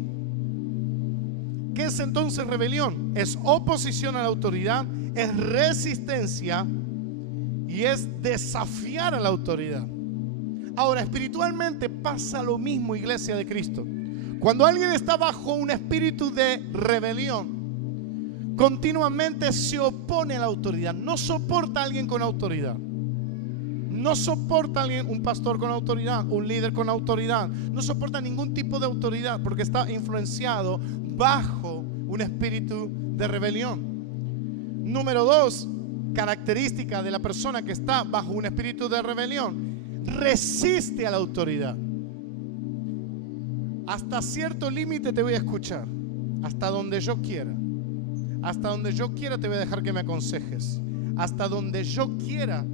¿Qué es entonces rebelión? Es oposición a la autoridad, es resistencia y es desafiar a la autoridad. Ahora, espiritualmente pasa lo mismo, iglesia de Cristo. Cuando alguien está bajo un espíritu de rebelión, continuamente se opone a la autoridad, no soporta a alguien con autoridad. No soporta a alguien, un pastor con autoridad, un líder con autoridad. No soporta ningún tipo de autoridad porque está influenciado bajo un espíritu de rebelión. Número 2, característica de la persona que está bajo un espíritu de rebelión: resiste a la autoridad. Hasta cierto límite te voy a escuchar, hasta donde yo quiera. Hasta donde yo quiera te voy a dejar que me aconsejes. Hasta donde yo quiera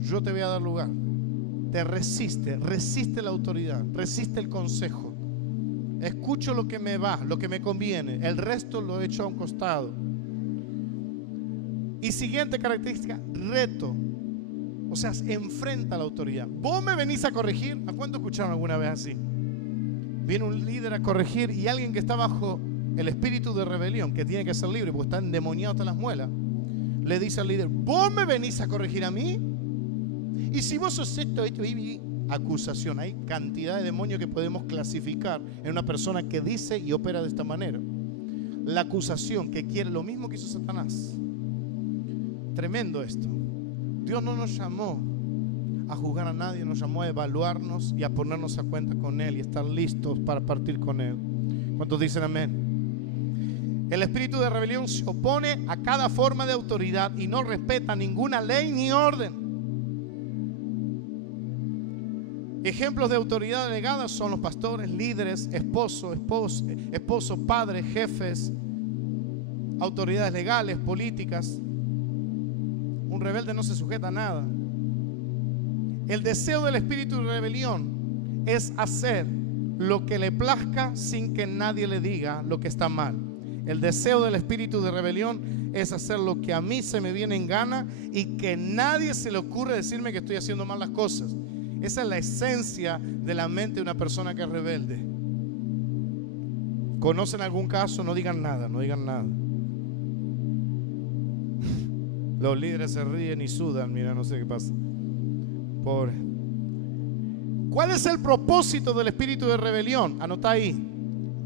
yo te voy a dar lugar. Te resiste la autoridad, resiste el consejo. Escucho lo que me va, lo que me conviene, el resto lo echo a un costado. Y siguiente característica: reto. O sea, enfrenta a la autoridad. Vos me venís a corregir. ¿A cuánto escucharon alguna vez así? Viene un líder a corregir y alguien que está bajo el espíritu de rebelión, que tiene que ser libre porque está endemoniado hasta las muelas, le dice al líder: ¿vos me venís a corregir a mí? Y si vos sos esto, acusación. Hay cantidad de demonios que podemos clasificar en una persona que dice y opera de esta manera. La acusación, que quiere lo mismo que hizo Satanás. Tremendo esto. Dios no nos llamó a juzgar a nadie, nos llamó a evaluarnos y a ponernos a cuenta con Él y estar listos para partir con Él. ¿Cuántos dicen amén? El espíritu de rebelión se opone a cada forma de autoridad y no respeta ninguna ley ni orden. Ejemplos de autoridad delegada son los pastores, líderes, esposos, padres, jefes, autoridades legales, políticas. Un rebelde no se sujeta a nada. El deseo del espíritu de rebelión es hacer lo que le plazca sin que nadie le diga lo que está mal. El deseo del espíritu de rebelión es hacer lo que a mí se me viene en gana y que nadie se le ocurre decirme que estoy haciendo mal las cosas. Esa es la esencia de la mente de una persona que es rebelde. ¿Conocen algún caso? No digan nada, no digan nada. Los líderes se ríen y sudan, mira, no sé qué pasa. Pobre. ¿Cuál es el propósito del espíritu de rebelión? Anota ahí: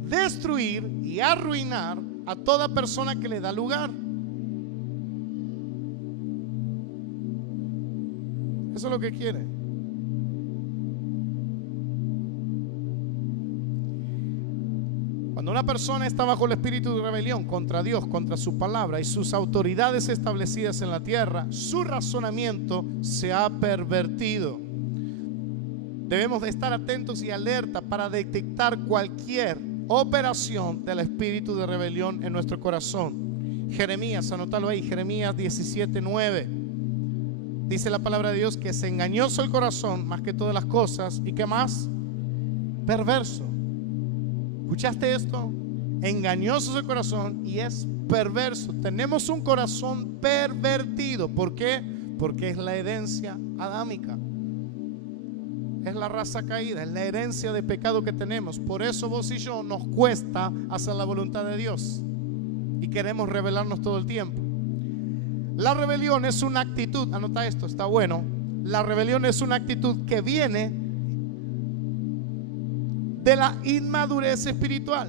destruir y arruinar a toda persona que le da lugar. Eso es lo que quiere. Cuando una persona está bajo el espíritu de rebelión contra Dios, contra su palabra y sus autoridades establecidas en la tierra, su razonamiento se ha pervertido. Debemos de estar atentos y alerta para detectar cualquier operación del espíritu de rebelión en nuestro corazón. Jeremías, anótalo ahí, Jeremías 17:9. Dice la palabra de Dios que es engañoso el corazón más que todas las cosas. ¿Y qué más? Perverso. ¿Escuchaste esto? Engañoso es el corazón y es perverso. Tenemos un corazón pervertido. ¿Por qué? Porque es la herencia adámica. Es la raza caída, es la herencia de pecado que tenemos. Por eso vos y yo nos cuesta hacer la voluntad de Dios y queremos rebelarnos todo el tiempo. La rebelión es una actitud, anota esto, está bueno. La rebelión es una actitud que viene de la inmadurez espiritual.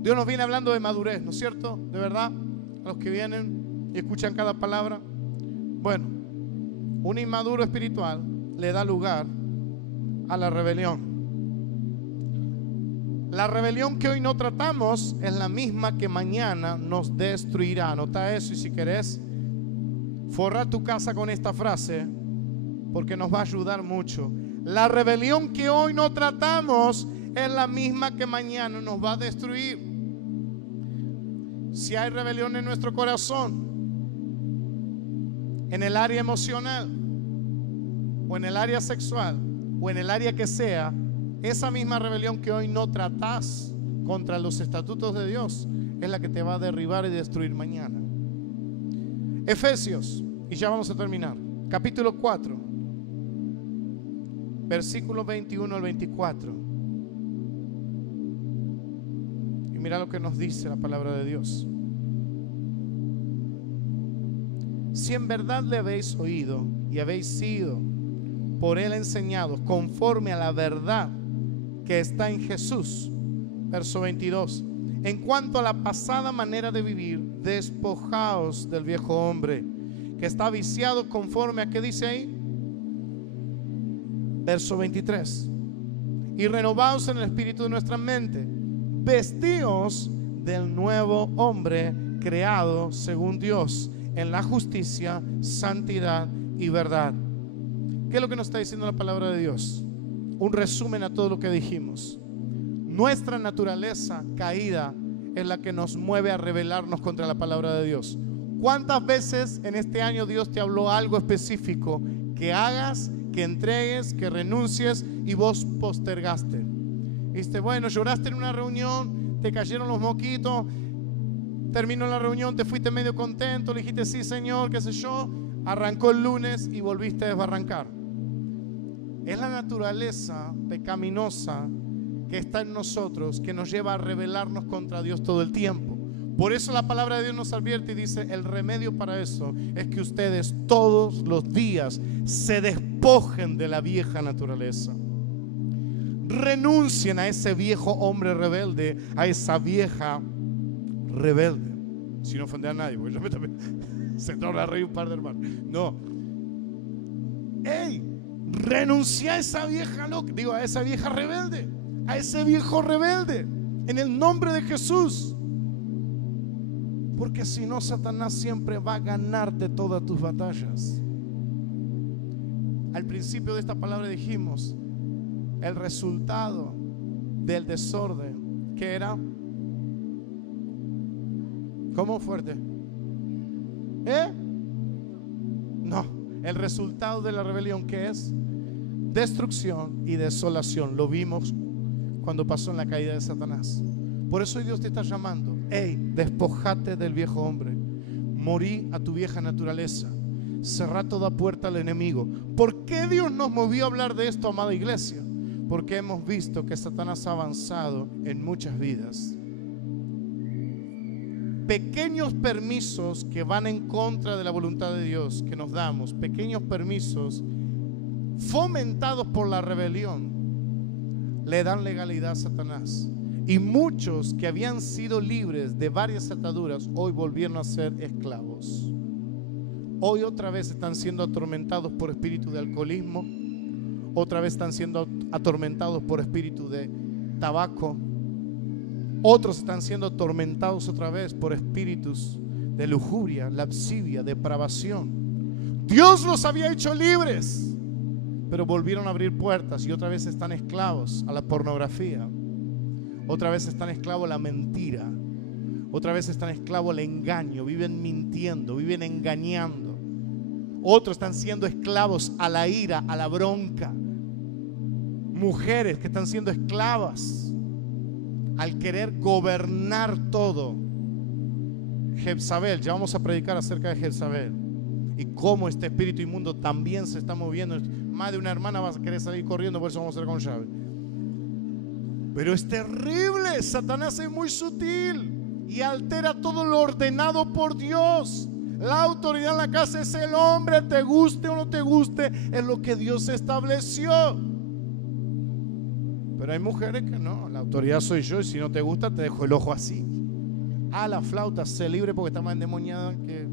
Dios nos viene hablando de madurez, ¿no es cierto? De verdad, a los que vienen y escuchan cada palabra. Bueno, un inmaduro espiritual le da lugar a la rebelión. La rebelión que hoy no tratamos es la misma que mañana nos destruirá. Anota eso y si querés, forra tu casa con esta frase porque nos va a ayudar mucho. La rebelión que hoy no tratamos es la misma que mañana nos va a destruir. Si hay rebelión en nuestro corazón, en el área emocional, o en el área sexual, o en el área que sea, esa misma rebelión que hoy no tratás contra los estatutos de Dios es la que te va a derribar y destruir mañana. Efesios, y ya vamos a terminar, capítulo 4. Versículos 21 al 24. Y mira lo que nos dice la palabra de Dios. Si en verdad le habéis oído y habéis sido por él enseñados conforme a la verdad que está en Jesús. Verso 22. En cuanto a la pasada manera de vivir, despojaos del viejo hombre que está viciado conforme a, ¿qué dice ahí? Verso 23. Y renovaos en el espíritu de nuestra mente. Vestíos del nuevo hombre creado según Dios en la justicia, santidad y verdad. ¿Qué es lo que nos está diciendo la palabra de Dios? Un resumen a todo lo que dijimos. Nuestra naturaleza caída es la que nos mueve a rebelarnos contra la palabra de Dios. ¿Cuántas veces en este año Dios te habló algo específico que hagas, que entregues, que renuncies y vos postergaste? Viste, bueno, lloraste en una reunión, te cayeron los moquitos, terminó la reunión, te fuiste medio contento, le dijiste sí Señor, qué sé yo, arrancó el lunes y volviste a desbarrancar. Es la naturaleza pecaminosa que está en nosotros que nos lleva a rebelarnos contra Dios todo el tiempo. Por eso la palabra de Dios nos advierte y dice: el remedio para eso es que ustedes todos los días se despojen de la vieja naturaleza. Renuncien a ese viejo hombre rebelde, a esa vieja rebelde. sin ofender a nadie, porque yo me también se torna a reír un par de hermanos. No. Ey, renuncia a esa vieja loca, digo, a esa vieja rebelde, a ese viejo rebelde, en el nombre de Jesús. Porque si no, Satanás siempre va a ganarte todas tus batallas. Al principio de esta palabra dijimos el resultado del desorden, ¿qué era? ¿Cómo fuerte? No, el resultado de la rebelión, ¿qué es? Destrucción y desolación. Lo vimos cuando pasó en la caída de Satanás. Por eso hoy Dios te está llamando. Hey, despojate del viejo hombre. Morí a tu vieja naturaleza. Cerrá toda puerta al enemigo. ¿Por qué Dios nos movió a hablar de esto, amada iglesia? Porque hemos visto que Satanás ha avanzado en muchas vidas. Pequeños permisos que van en contra de la voluntad de Dios que nos damos, pequeños permisos fomentados por la rebelión, le dan legalidad a Satanás. Y muchos que habían sido libres de varias ataduras hoy volvieron a ser esclavos. Hoy otra vez están siendo atormentados por espíritu de alcoholismo, otra vez están siendo atormentados por espíritu de tabaco, otros están siendo atormentados otra vez por espíritus de lujuria, lascivia, depravación. Dios los había hecho libres, pero volvieron a abrir puertas y otra vez están esclavos a la pornografía. Otra vez están esclavos a la mentira. Otra vez están esclavos al engaño. Viven mintiendo, viven engañando. Otros están siendo esclavos a la ira, a la bronca. Mujeres que están siendo esclavas al querer gobernar todo. Jezabel, ya vamos a predicar acerca de Jezabel y cómo este espíritu inmundo también se está moviendo. Más de una hermana va a querer salir corriendo, por eso vamos a hacer con llave. Pero es terrible. Satanás es muy sutil y altera todo lo ordenado por Dios. La autoridad en la casa es el hombre, te guste o no te guste, es lo que Dios estableció. Pero hay mujeres que no, la autoridad soy yo y si no te gusta te dejo el ojo así. La flauta, sé libre porque está más endemoniada que...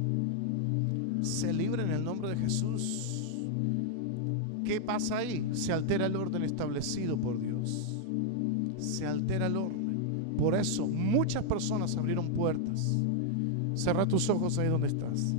Sé libre en el nombre de Jesús. ¿Qué pasa ahí? Se altera el orden establecido por Dios. Se altera el orden. Por eso muchas personas abrieron puertas. Cerra tus ojos ahí donde estás.